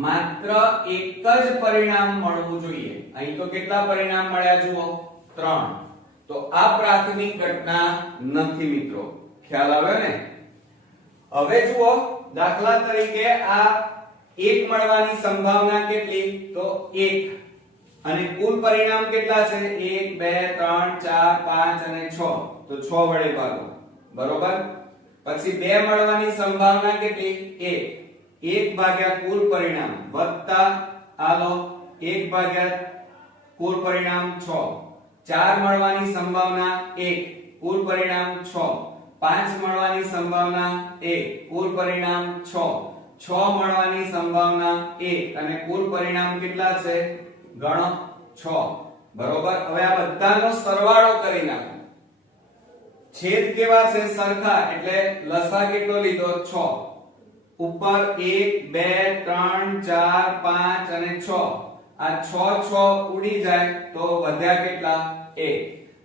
માત્ર એક જ પરિણામ મળવું જોઈએ. અહીં તો કેટલા પરિણામ મળ્યા? જુઓ, 3. તો આ પ્રાથમિક ઘટના નથી મિત્રો. ખ્યાલ આવ્યો ને? હવે જુઓ, દાખલા તરીકે આ 1 મળવાની સંભાવના કેટલી? તો 1. અને કુલ પરિણામ કેટલા છે? 1 2 3 4 5 અને 6, તો 6 વડે ભાગો. બરોબર? પછી 2 મળવાની સંભાવના કેટલી? 1. 1 ભાગ્યા કુલ પરિણામ વત્તા આલો 1 ભાગ્યા કુલ પરિણામ 6. 4 મળવાની સંભાવના 1, કુલ પરિણામ 6. 5 મળવાની સંભાવના 1, કુલ પરિણામ 6. 6 મળવાની સંભાવના 1 અને કુલ પરિણામ કેટલા છે? ગણો 6. બરોબર? હવે આ બધાનો સરવાળો કરી નાખો. છેદ કેવા છે? સરખા, એટલે લસા કેટલો લીધો? 6. ઉપર 1 2 3 4 5 અને 6, આ 6 ઉડી જાય તો વધ્યા કેટલા? 1.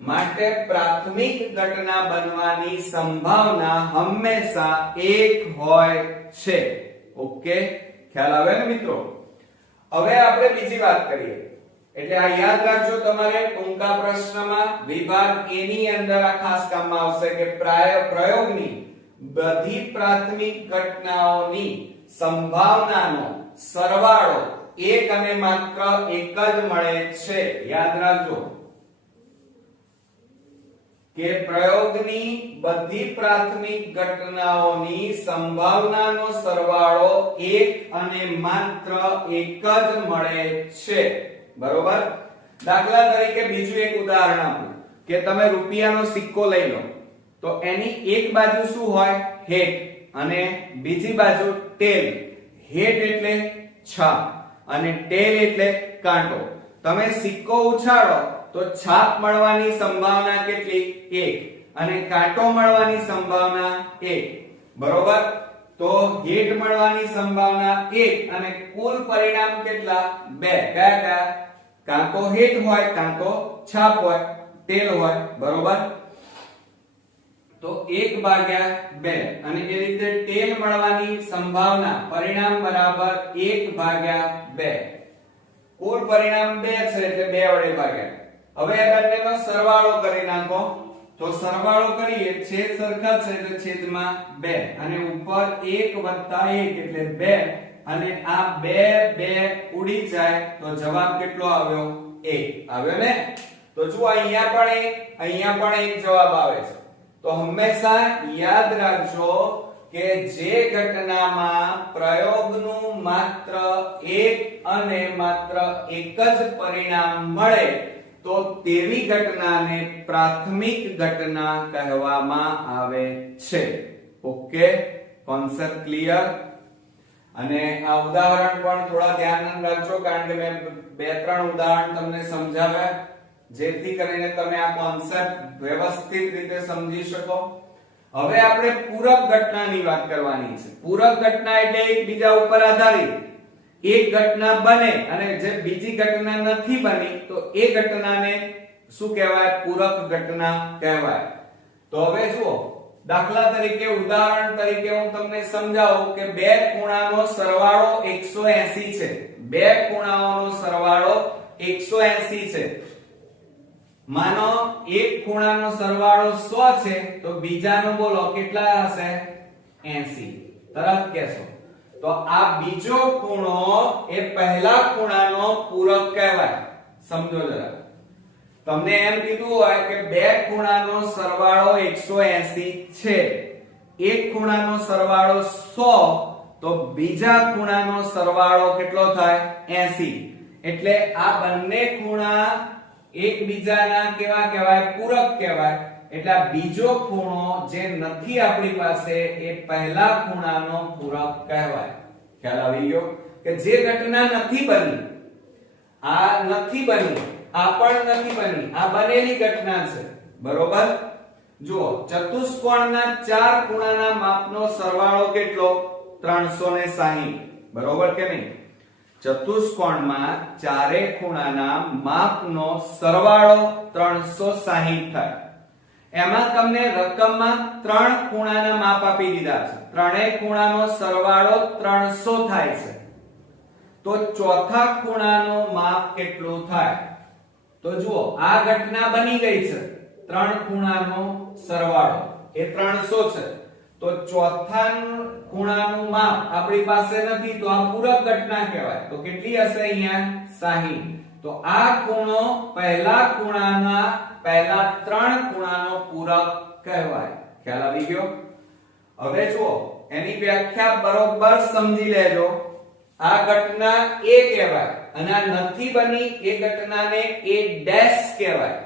માટે પ્રાથમિક ઘટના બનવાની સંભાવના હંમેશા 1 હોય છે. ઓકે, ખ્યાલ આવે ને મિત્રો? હવે આપણે બીજી વાત કરીએ. એટલે આ યાદ રાખજો, તમારે ટૂંકા પ્રશ્નમાં વિભાગ A ની અંદર આ ખાસ કામમાં આવશે કે પ્રયોગની બધી પ્રાથમિક ઘટનાઓની સંભાવનાનો સરવાળો એક અને માત્ર એક જ મળે છે. યાદ રાખજો કે પ્રયોગની બધી પ્રાથમિક ઘટનાઓની સંભાવનાનો સરવાળો એક અને માત્ર એક જ મળે છે. બરોબર? દાખલા તરીકે બીજું એક ઉદાહરણ આપું કે તમે રૂપિયાનો સિક્કો લઈ લો, તો એની એક બાજુ શું હોય? હેટ, અને બીજી બાજુ ટેલ. હેટ એટલે છાપ અને ટેલ એટલે કાંટો. તમે સિક્કો ઉછાળો તો છાપ મળવાની સંભાવના કેટલી? 1 અને કાંટો મળવાની સંભાવના 1. બરોબર? તો હેટ મળવાની સંભાવના 1 અને કુલ પરિણામ કેટલા? 2. કયા? કાં તો હેટ હોય, કાં તો છાપ હોય, ટેલ હોય. બરોબર? તો 1/2 અને એ રીતે ટેલ મળવાની સંભાવના પરિણામ બરાબર 1/2. કુલ પરિણામ 2 છે એટલે 2 વડે ભાગ્યા. હવે આ બંનેનો સરવાળો કરી નાખો તો સરવાળો કરીએ છેદ સરખા છે એટલે છેદમાં 2 અને ઉપર 1 વત્તા 1 એટલે 2 અને આ 2 ઉડી જાય તો જવાબ કેટલો આવ્યો 1 આવ્યો ને. તો જુઓ અહીંયા પણ 1 જવાબ આવે છે. તો હંમેશા યાદ રાખજો કે જે ઘટનામાં પ્રયોગનું માત્ર એક અને માત્ર એક જ પરિણામ મળે તો તેવી ઘટનાને પ્રાથમિક ઘટના કહેવામાં આવે છે. Okay, concept clear? અને આ ઉદાહરણ પણ થોડા ધ્યાન રાખજો કારણ કે મેં 2-3 ઉદાહરણ તમને સમજાવ્યા જેથી કરીને તમે આ કોન્સેપ્ટ વ્યવસ્થિત રીતે સમજી શકો. હવે આપણે પૂરક ઘટનાની વાત કરવાની છે. પૂરક ઘટના એટલે એકબીજા ઉપર આધારિત એક ઘટના બને અને જે બીજી ઘટના નથી બની તો એ ઘટનાને શું કહેવાય? પૂરક ઘટના કહેવાય. તો હવે જુઓ, દાખલા તરીકે ઉદાહરણ તરીકે હું તમને સમજાવું કે બે ખૂણાનો સરવાળો 180 છે. બે ખૂણાઓનો સરવાળો 180 છે. માનો એક ખૂણાનો સરવાળો 100 છે તો બીજાનો બોલો કેટલા હશે? 80. તરત કહેશો. તો આ બીજો ખૂણો એ પહેલા ખૂણાનો પૂરક કહેવાય. સમજો જરા. તમને એમ કીધું હોય કે બે ખૂણાનો સરવાળો 180 છે. એક ખૂણાનો સરવાળો 100 તો બીજા ખૂણાનો સરવાળો કેટલો થાય? 80. એટલે આ બંને ખૂણા એકબીજાના કેવા કહેવાય? પૂરક કહેવાય. એટલે આ બીજો ખૂણો જે નથી આપણી પાસે એ પહેલા ખૂણાનો પૂરક કહેવાય. ખ્યાલ આવી ગયો કે જે ઘટના નથી બની, આ નથી બની, આ પણ નથી બની, આ બનેલી ઘટના છે. બરોબર? જુઓ, ચતુષ્કોણના ચાર ખૂણાના માપનો સરવાળો કેટલો? 360. બરોબર કે નહીં? ચતુષ્કોણમાં ચારે ખૂણાના માપનો સરવાળો 360 થાય. એમાં તમને રકમમાં 3 ખૂણાના માપ આપી દીધા છે. ત્રણેય ખૂણાનો સરવાળો 300 થાય છે. તો ચોથા ખૂણાનું માપ કેટલું થાય? તો જુઓ, આ ઘટના બની ગઈ છે. 3 ખૂણાનો સરવાળો એ 300 છે. તો ચોથા ખૂણાનું માપ આપણી પાસે નથી તો આ પૂરક ઘટના કહેવાય. તો કેટલી હશે અહીંયા? 60. તો આ ખૂણો પહેલા ખૂણાના પહેલા 3 ખૂણાનો પૂરક કહેવાય. ખ્યાલ આવી ગયો? હવે જુઓ, એની વ્યાખ્યા બરોબર સમજી લેજો. આ ઘટના A કહેવાય અને આ નથી બની એ ઘટનાને A ડેશ કહેવાય.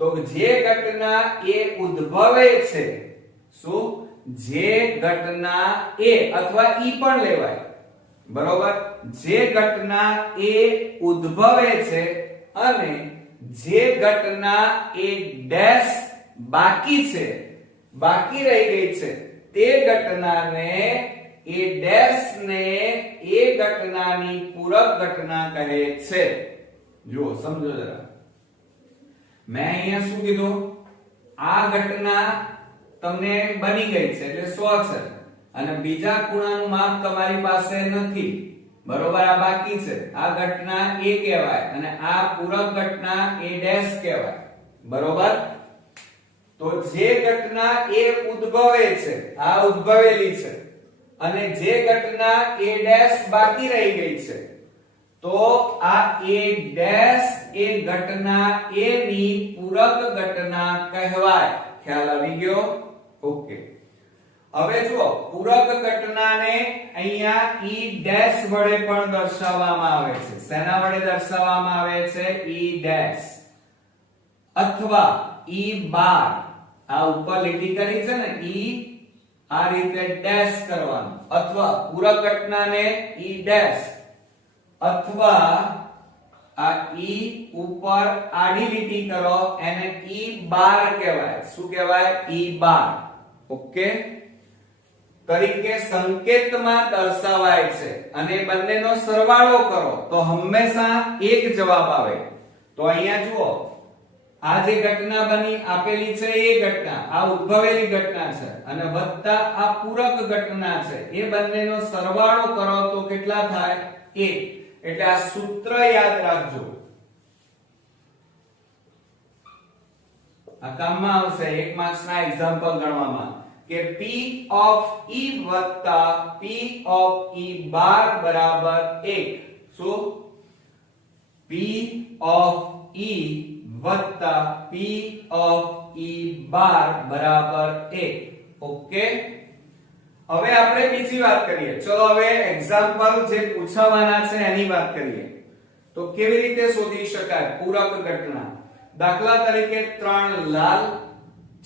તો જે ઘટના A ઉદ્ભવે છે, શું? જે ઘટના A અથવા E પણ લેવાય. બરોબર? જે ઘટના A ઉદ્ભવે છે અને જે ઘટના A ડેશ બાકી છે, બાકી રહી ગઈ છે, તે ઘટનાને A ડેશ ને એ ઘટનાની પૂરક ઘટના કહે છે. જુઓ, સમજો જરા. મેં અહીંયા શું કીધું? આ ઘટના તમને બની ગઈ છે એટલે 100 છે અને બીજા ખૂણાનું માપ તમારી પાસે નથી. બરોબર? આ બાકી છે. આ ઘટના A કહેવાય અને આ પૂરક ઘટના A ડેશ કહેવાય. બરોબર? તો જે ઘટના A ઉદ્ભવે છે, આ ઉદ્ભવેલી છે, અને જે ઘટના A ડેશ બાકી રહી ગઈ છે, તો આ A ડેશ એ ઘટના A ની પૂરક ઘટના કહેવાય. ખ્યાલ આવી ગયો? ઓકે. હવે જુઓ, પૂરક ઘટનાને અહીંયા E ડેશ વડે પણ દર્શાવવામાં આવે છે. શેના વડે દર્શાવવામાં આવે છે? E ડેશ અથવા E બાર. આ ઉપર લીટી કરી છે ને, E આ રીતે ડેશ કરવાનું, અથવા પૂરક ઘટનાને E ડેશ અથવા આ E ઉપર આડી લીટી કરો એને E બાર કહેવાય. શું કહેવાય? E બાર. ઓકે? તરીકે સંકેતમાં દર્શાવાય છે અને બંનેનો સરવાળો કરો તો હંમેશા એક જવાબ આવે. તો અહીંયા જુઓ, આ જે ઘટના બની આપેલી છે એ ઘટના, આ ઉદ્ભવેલી ઘટના છે અને વત્તા આ પૂરક ઘટના છે, એ બંનેનો સરવાળો કરો તો કેટલા થાય? 1. એટલે આ સૂત્ર યાદ રાખજો. આ કામમાં આવશે 1 માર્ક્સ ના એક્ઝામ્પલ ગણવામાં કે P of E વત્તા P of E બાર બરાબર 1. શું? P of E વત્તા P of E બાર બરાબર 1. ઓકે, હવે આપણે બીજી વાત કરીએ. ચલો હવે એક્ઝામ્પલ જે પૂછવાના છે એની વાત કરીએ. તો કેવી રીતે શોધી શકાય પૂરક ઘટના? દાખલા તરીકે 3 લાલ,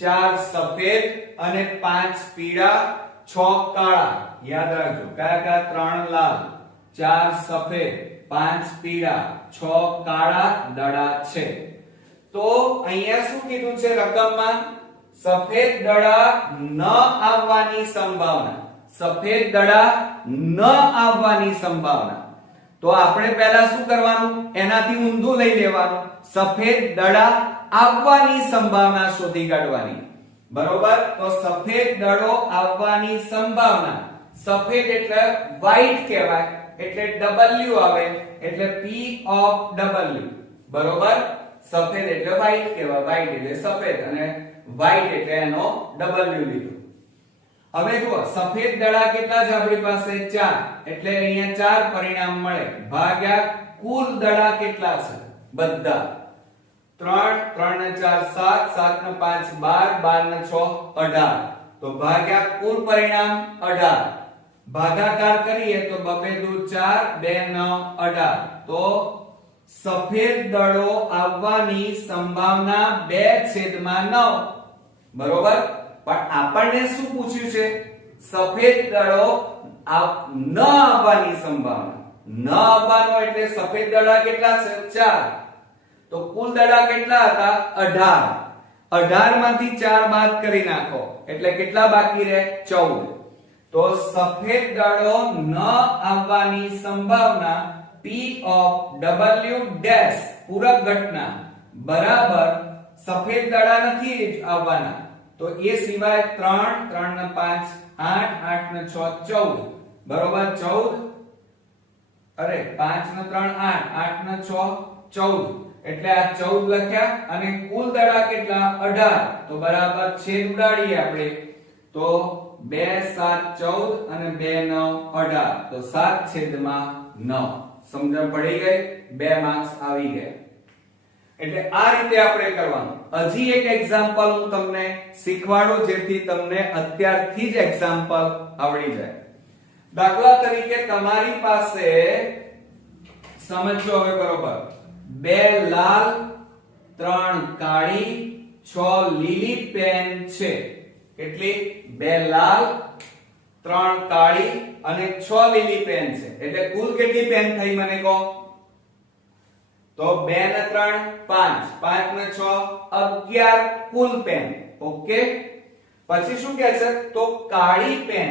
4 સફેદ અને 5 પીળા, 6 કાળા. યાદ રાખજો કયા કયા? 3 લાલ, 4 સફેદ, 5 પીળા, 6 કાળા દડા છે. તો અહીંયા શું કીધું છે રકમમાં? સફેદ દડા ન આવવાની સંભાવના. સફેદ દડા ન આવવાની સંભાવના. તો આપણે પહેલા શું કરવાનું? એનાથી ઊંધું લઈ લેવાનું. સફેદ દડા આવવાની સંભાવના શોધી કાઢવાની. બરોબર? તો સફેદ દડો આવવાની સંભાવના. સફેદ એટલે white કહેવાય, એટલે W આવે, એટલે P of W. બરોબર? સફેદ એટલે white કહેવાય, white એટલે સફેદ અને white એટલે એનો W લીધો. હવે જુઓ સફેદ દડા કેટલા છે આપણી પાસે? 4. એટલે અહીંયા 4 પરિણામ મળે ભાગ્યા કુલ દડા કેટલા છે બધા? 3 3 ને 4 7 7 ને 5 12 12 ને 6 18. તો ભાગ્યા કુલ પરિણામ 18. ભાગાકાર કરીએ તો 2 દુ 4 2 9 18. તો સફેદ દડો આવવાની સંભાવના 2/9. બરોબર? પણ આપણને શું પૂછ્યું છે? સફેદ દડો ન આવવાની સંભાવના. ન આવવાનો એટલે સફેદ દડા કેટલા છે? 4. તો કુલ દડા કેટલા હતા? 18. 18 માંથી 4 બાદ કરી નાખો એટલે કેટલા બાકી રહે? 14. તો સફેદ દડો ન આવવાની સંભાવના P of W dash પૂરક ઘટના બરાબર સફેદ દડા નથી આવવાના. તો એ સિવાય 3 3 ને 5 8 8 ને 6 14. બરોબર? 14. અરે 5 ને 3 8 8 ને 6 14. એટલે આ 14 લખ્યા અને કુલ દડા કેટલા? 18. તો બરાબર છેદ ઉડાડીએ આપણે. તો 2 7 14 અને 2 9 18. તો 7/9. સમજણ પડી ગઈ? 2 માર્ક્સ આવી ગયા. એટલે આ રીતે આપણે કરવાનું. હજી એક એક્ઝામ્પલ હું તમને શીખવાડું જેથી તમને અત્યારથી જ એક્ઝામ્પલ આવડી જાય. દાખલા તરીકે તમારી પાસે સમજો હવે બરોબર 2 લાલ 3 કાળી 6 લીલી પેન છે. કેટલી? 2 લાલ 3 કાળી અને 6 લીલી પેન છે. એટલે કુલ કેટલી પેન થઈ મને કહો? તો 2 ને 3 5 5 ને 6 11 કુલ પેન. ઓકે, પછી શું કહે છે? તો કાળી પેન.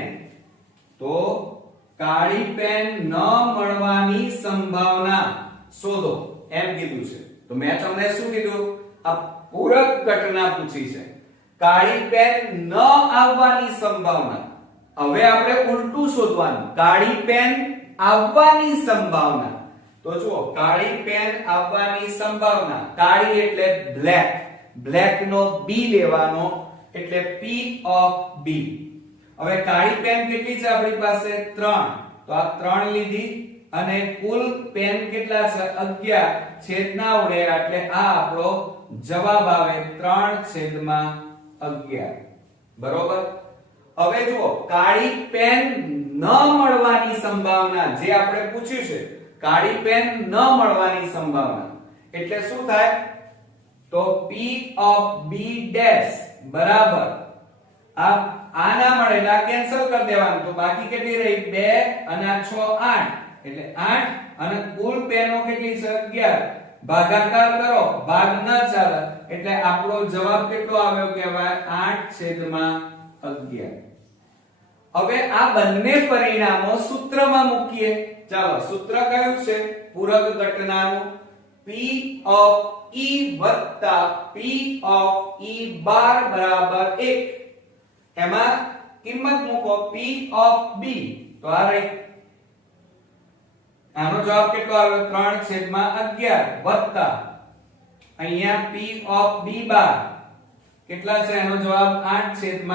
તો કાળી પેન ન મળવાની સંભાવના શોધો એમ કીધું છે. તો મેં તમને શું કીધું? આ પૂરક ઘટના પૂછી છે. કાળી પેન ન આવવાની સંભાવના. હવે આપણે ઉલટું શોધવાનું. કાળી પેન આવવાની સંભાવના. તો જુઓ કાળી પેન આવવાની સંભાવના. કાળી એટલે બ્લેક. બ્લેક નો B લેવાનો એટલે P of B. હવે કાળી પેન કેટલી છે આપણી પાસે? 3. તો આ 3 લીધી અને કુલ પેન કેટલા છે? 11. છેદ ના ઉડ્યા એટલે આ આપણો જવાબ આવે 3/11. બરોબર? હવે જુઓ કાળી પેન ન મળવાની સંભાવના જે આપણે પૂછ્યું છે. કાળી પેન ન મળવાની સંભાવના એટલે શું થાય? તો P of B dash બરાબર આ ના મળે એટલે આ કેન્સલ કરી દેવાનું. તો બાકી કેટલી રહી? 2 અને 6 8. એટલે 8 અને કુલ પેનો કેટલી છે? 11. ભાગાકાર કરો, ભાગ ન ચાલે એટલે આપણો જવાબ કેટલો આવ્યો કહેવાય? 8/11. હવે આ બંને પરિણામો સૂત્રમાં મૂકીએ. ચાલો સૂત્ર કયું છે પૂરક ઘટનાનું? P of E વત્તા P of E બાર બરાબર 1. એમાં કિંમત મૂકો P of B. તો આ રહી. આનો જવાબ કેટલો આવ્યો? 3/11 વત્તા અહીંયા P of B બાર કેટલા છે? એનો જવાબ 8/11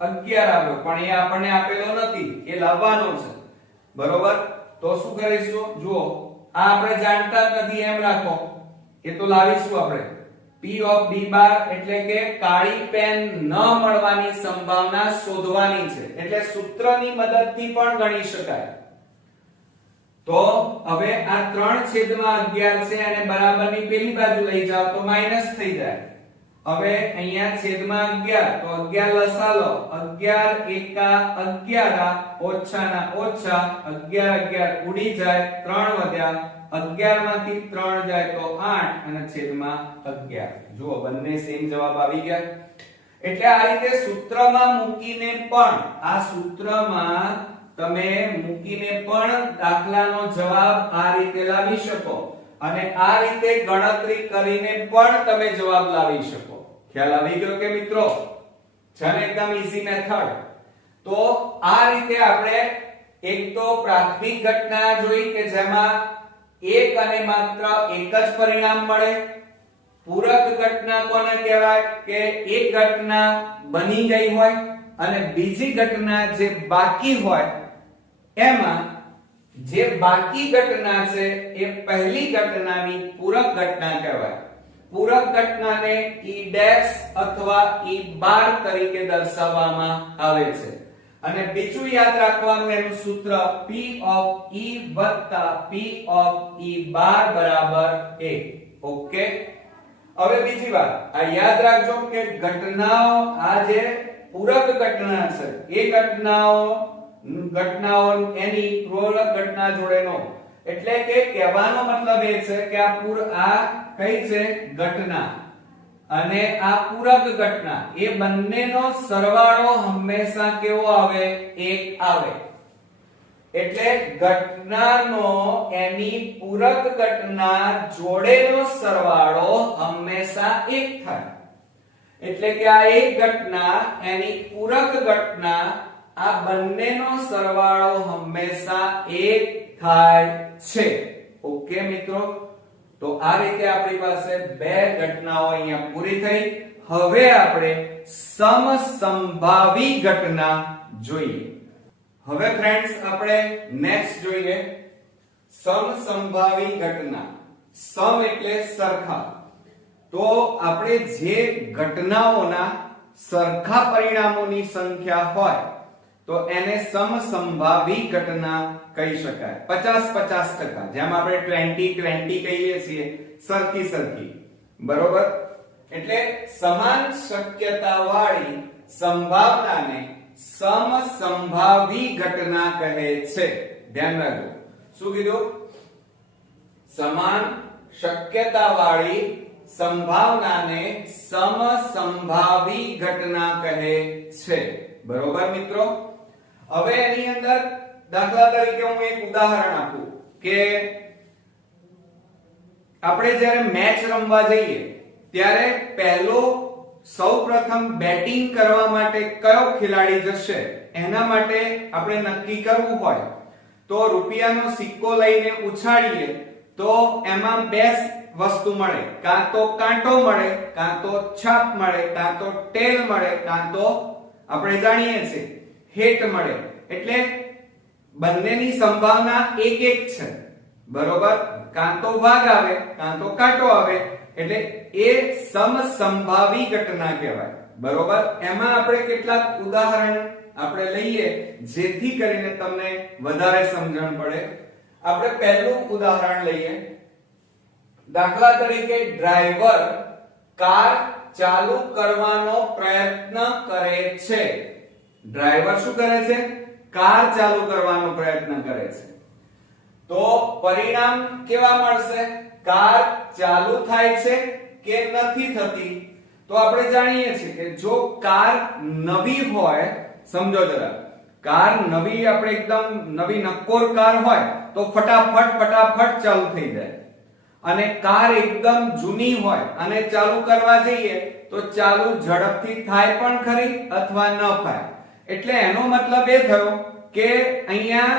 આવ્યો, પણ એ આપણને આપેલો નથી, એ લાવવાનો છે. બરોબર? તો શું કરીશું? જુઓ, આ આપણે જાણતા જ નથી એમ રાખો, એ તો લાવીશું આપણે. P of B બાર એટલે કે કાળી પેન ન મળવાની સંભાવના શોધવાની છે, એટલે સૂત્રની મદદથી પણ ગણી શકાય. તો હવે આ 3/11 છે અને બરાબરની પેલી બાજુ લઈ જાવ તો માઈનસ થઈ જાય. હવે અહીંયા છેદમાં 11, તો 11 લસા લો. 11 એકા 11, ઓછા ના ઓછા, 11 ઉડી જાય, 3 વધ્યા, 11 માંથી 3 જાય તો 8 અને છેદમાં 11. જુઓ, બંને સેમ જવાબ આવી ગયા. એટલે આ રીતે સૂત્રમાં મૂકીને પણ, આ સૂત્રમાં તમે મૂકીને પણ દાખલાનો જવાબ આ રીતે લાવી શકો, અને આ રીતે ગણતરી કરીને પણ તમે જવાબ લાવી શકો. ખ્યાલ આવી ગયો કે મિત્રો? છે ને એકદમ ઈઝી મેથડ. તો આ રીતે આપણે એક તો પ્રાથમિક ઘટના જોઈ કે જેમાં એક અને માત્ર એક જ પરિણામ મળે. પૂરક ઘટના કોને કહેવાય? કે એક ઘટના બની ગઈ હોય અને બીજી ઘટના જે બાકી હોય, એમાં જે બાકી ઘટના છે એ પહેલી ઘટનાની પૂરક ઘટના કહેવાય. પૂરક ઘટનાને E' અથવા E' તરીકે દર્શાવવામાં આવે છે. અને બીજું યાદ રાખવાનું, એનું સૂત્ર P of E વત્તા P of E બાર બરાબર 1. ઓકે? હવે બીજી વાત, આ યાદ રાખજો કે ઘટનાઓ, આ જે પૂરક ઘટના છે એ ઘટનાઓ એની પૂરક ઘટના જોડે નો, એટલે કે કહેવાનો મતલબ એ છે કે આ કઈ છે? ઘટના અને આ પૂરક ઘટના, એ બંનેનો સરવાળો હંમેશા કેવો આવે? 1 આવે. એટલે ઘટનાનો એની પૂરક ઘટના જોડેનો સરવાળો હંમેશા 1 થાય. એટલે કે આ એક ઘટના એની પૂરક ઘટના, આ બંનેનો સરવાળો હંમેશા 1 થાય છે. ઓકે મિત્રો? તો આ રીતે આપણી પાસે બે ઘટનાઓ અહીંયા પૂરી થઈ. હવે આપણે સમસંભાવી ઘટના જોઈએ. હવે ફ્રેન્ડ્સ આપણે નેક્સ્ટ જોઈએ સમસંભાવી ઘટના. સમ એટલે સરખા. તો આપણે જે ઘટનાઓના સરખા પરિણામોની સંખ્યા હોય તો એને સમસંભાવી ઘટના કહી શકાય. 50-50%, જેમ આપણે 20-20 કહીએ છીએ, સરખી. બરોબર? એટલે સમાન શક્યતા વાળી સંભાવનાને સમસંભાવી ઘટના કહે છે. ધ્યાન રાખજો. શું કીધું? સમાન શક્યતા વાળી સંભાવનાને સમસંભાવી ઘટના કહે છે. બરોબર મિત્રો? હવે એની અંદર દાખલા તરીકે હું એક ઉદાહરણ આપું કે આપણે જ્યારે મેચ રમવા જઈએ ત્યારે સૌપ્રથમ બેટિંગ કરવા માટે કયો ખેલાડી જશે, એના માટે આપણે નક્કી કરવું હોય તો રૂપિયાનો સિક્કો લઈને ઉછાળીએ તો એમાં બે વસ્તુ મળે. કાં તો કાંટો મળે, કાં તો છાપ મળે, કાં તો ટેલ મળે, કાં તો આપણે જાણીએ છીએ હેટ મળે. એટલે બંનેની સંભાવના 1-1 છે. બરોબર? કાં તો ભાગ આવે, કાં તો કાંટો આવે. એટલે એ સમસંભાવી ઘટના કહેવાય. બરોબર? એમાં આપણે કેટલાક ઉદાહરણ આપણે લઈએ જેથી કરીને તમને વધારે સમજણ પડે. આપણે પહેલું ઉદાહરણ લઈએ. દાખલા તરીકે ડ્રાઈવર કાર ચાલુ કરવાનો પ્રયત્ન કરે છે. ડ્રાઈવર શું કરે છે? કાર ચાલુ કરવાનો પ્રયત્ન કરે છે. તો પરિણામ કેવા મળશે? કાર ચાલુ થાય છે કે નથી થતી? તો આપણે જાણીએ છીએ કે જો કાર નવી હોય, સમજો જરા, કાર નવી, આપણે એકદમ નવી નક્કોર કાર હોય તો ફટાફટ ચાલુ થઈ જાય. અને કાર એકદમ જૂની હોય અને ચાલુ કરવા જઈએ તો ચાલુ ઝડપથી થાય પણ ખરી અથવા ન થાય. એટલે એનો મતલબ એ થયો કે અહીંયા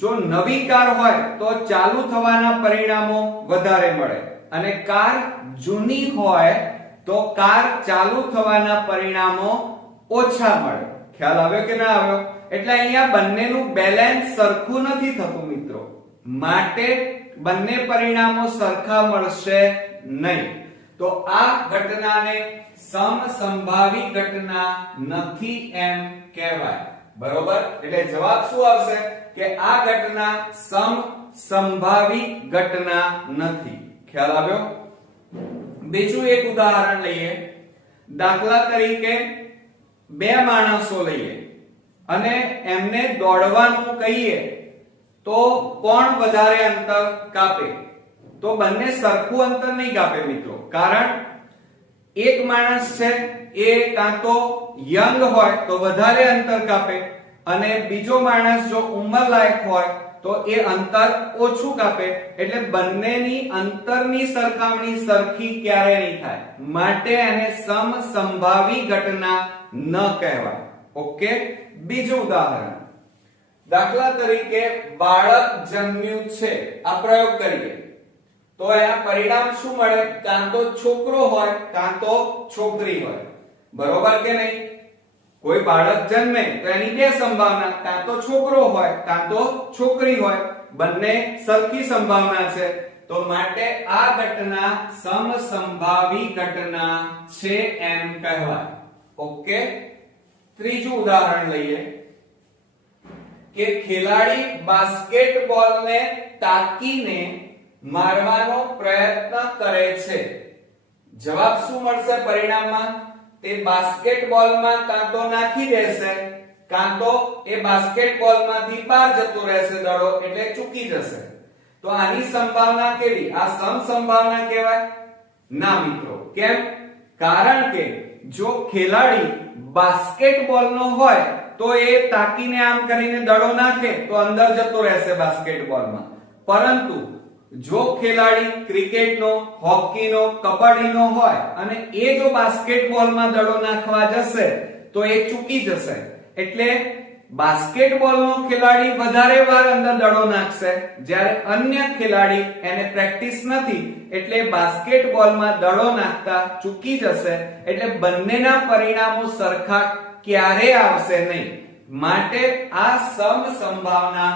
જો નવી કાર હોય તો ચાલુ થવાના પરિણામો વધારે મળે, અને કાર જૂની હોય તો કાર ચાલુ થવાના પરિણામો ઓછા મળે. ખ્યાલ આવ્યો કે ના આવ્યો? એટલે અહીંયા બંનેનું બેલેન્સ સરખું નથી થતું મિત્રો, માટે બંને પરિણામો સરખા મળશે નહીં. તો આ ઘટનાને સમસંભાવી ઘટના નથી એમ કહેવાય. બરોબર? એટલે જવાબ શું આવશે કે આ ઘટના સમસંભાવી ઘટના નથી. ખ્યાલ આવ્યો? બીજું એક ઉદાહરણ લઈએ. દાખલા તરીકે બે માણસો લઈએ અને એમને દોડવાનું કહીએ તો કોણ વધારે અંતર કાપે? તો બંને સરખું અંતર નહીં કાપે મિત્રો, કારણ એક માણસ છે એ કાં તો યંગ હોય તો વધારે અંતર કાપે અને બીજો માણસ જો ઉંમરલાયક હોય તો એ અંતર ઓછું કાપે. એટલે બંનેની અંતરની સરખામણી સરખી ક્યારે નહીં થાય, માટે એને સમસંભાવી ઘટના ન કહેવાય. ઓકે? બીજું ઉદાહરણ, દાખલા તરીકે બાળક જન્મ્યું છે. આ પ્રયોગ કરીએ તો એના પરિણામ શું મળે? કાં તો છોકરો હોય કાં તો છોકરી હોય. બરોબર કે નહીં? કોઈ બાળક જન્મે તો એની બે સંભાવના, કાં તો છોકરો હોય કાં તો છોકરી હોય. બંને સરખી સંભાવના છે, તો માટે આ ઘટના સમસંભાવી ઘટના છે એમ કહેવાય. ઓકે? ત્રીજું ઉદાહરણ લઈએ કે ખેલાડી બાસ્કેટબોલને તાકીને મારવાનો પ્રયત્ન કરે છે. જવાબ શું મળશે પરિણામમાં? તે બાસ્કેટબોલમાં કાં તો નાખી દેશે કાં તો એ બાસ્કેટબોલમાંથી બહાર જતો રહેશે દડો, એટલે ચૂકી જશે. તો આની સંભાવના કેવી? આ સમસંભાવના કહેવાય? ના મિત્રો. કેમ? કારણ કે જો ખેલાડી બાસ્કેટબોલનો હોય તો એ તાકીને આમ કરીને દડો નાખે તો અંદર જતો રહેશે બાસ્કેટબોલમાં. પરંતુ જો ખેલાડી ક્રિકેટનો, હોકીનો, કબડ્ડીનો હોય અને એ જો બાસ્કેટબોલમાં દડો નાખવા જશે તો એ ચૂકી જશે. એટલે બાસ્કેટબોલનો ખેલાડી વધારે વાર અંદર દડો નાખશે, જ્યારે અન્ય ખેલાડી એને પ્રેક્ટિસ નથી એટલે બાસ્કેટબોલમાં દડો નાખતા ચૂકી જશે. એટલે બંનેના પરિણામો સરખા ક્યારે આવશે નહીં, માટે આ સમસંભાવના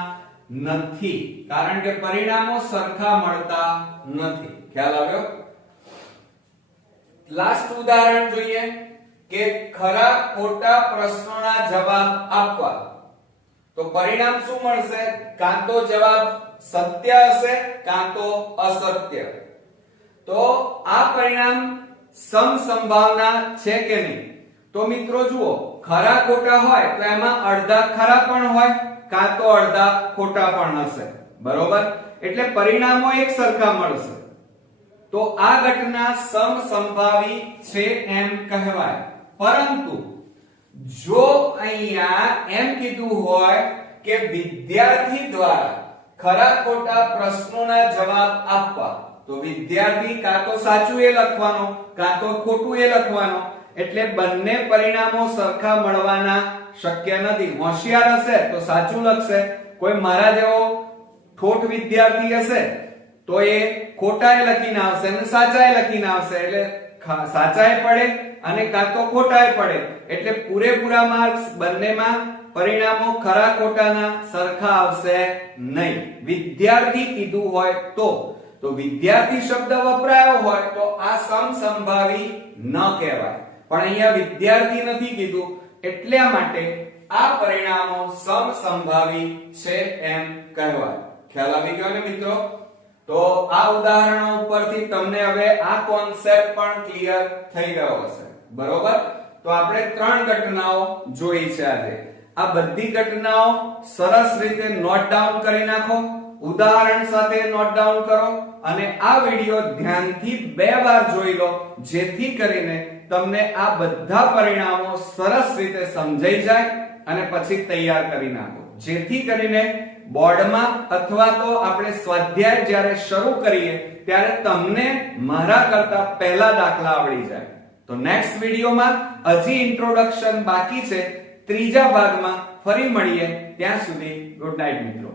નથી, કારણ કે પરિણામો સરખા મળતા નથી. ખ્યાલ આવ્યો? લાસ્ટ ઉદાહરણ જોઈએ કે ખરા ખોટા પ્રશ્નોના જવાબ આપવા. તો પરિણામ શું મળશે? કાં તો જવાબ સત્ય હશે કાં તો અસત્ય. તો આ પરિણામ સમસંભાવના છે કે નહીં? તો મિત્રો જુઓ, ખરા ખોટા હોય તો એમાં અડધા ખરા પણ હોય કાં તો અડધા ખોટા પણ હશે. બરોબર? એટલે પરિણામો એક સરખા મળશે. તો આ ઘટના સમસંભાવી છે એમ કહેવાય. પરંતુ જો અહીંયા એમ કીધું હોય કે વિદ્યાર્થી દ્વારા ખરા ખોટા પ્રશ્નોના જવાબ આપવા, તો વિદ્યાર્થી કાં તો સાચું એ લખવાનો કાં તો ખોટું એ લખવાનો. એટલે બંને પરિણામો સરખા મળવાના શક્ય નથી. હોશિયાર હશે તો સાચું લખશે, કોઈ મારા જેવો ઠોઠ વિદ્યાર્થી હશે તો એ ખોટાએ લખીને આવશે અને સાચાએ લખીને આવશે. એટલે સાચાએ પડે અને કાં તો ખોટાએ પડે. એટલે પૂરેપૂરા માર્ક્સ બંનેમાં પરિણામો ખરા ખોટાના સરખા આવશે નહીં. વિદ્યાર્થી કીધું હોય તો વિદ્યાર્થી શબ્દ વપરાયો હોય તો આ સમસંભાવી ન કહેવાય. પણ અહીંયા વિદ્યાર્થી નથી કીધું, એટલા માટે આ પરિણામો સમસંભાવી છે એમ કહેવાય. ખ્યાલ આવી ગયો ને મિત્રો? તો આ ઉદાહરણો ઉપરથી તમને હવે આ કોન્સેપ્ટ પણ ક્લિયર થઈ ગયો હશે. બરોબર? તો આપણે ત્રણ ઘટનાઓ જોઈ છે આજે. આ બધી ઘટનાઓ સરસ રીતે નોટ ડાઉન કરી નાખો, ઉદાહરણ સાથે નોટ ડાઉન કરો અને આ વિડિયો ધ્યાનથી 2 વાર જોઈ લો, જેથી કરીને તમને આ બધા પરિણામો સરસ રીતે સમજાઈ જાય અને પછી તૈયાર કરી નાખો, જેથી કરીને બોર્ડમાં અથવા તો આપણે સ્વાધ્યાય જ્યારે શરૂ કરીએ ત્યારે તમને મારા કરતા પહેલા દાખલા આવડી જાય. તો નેક્સ્ટ વિડિયોમાં હજી ઇન્ટ્રોડક્શન બાકી છે. ત્રીજા ભાગમાં ફરી મળીએ. ત્યાં સુધી ગુડ નાઇટ મિત્રો.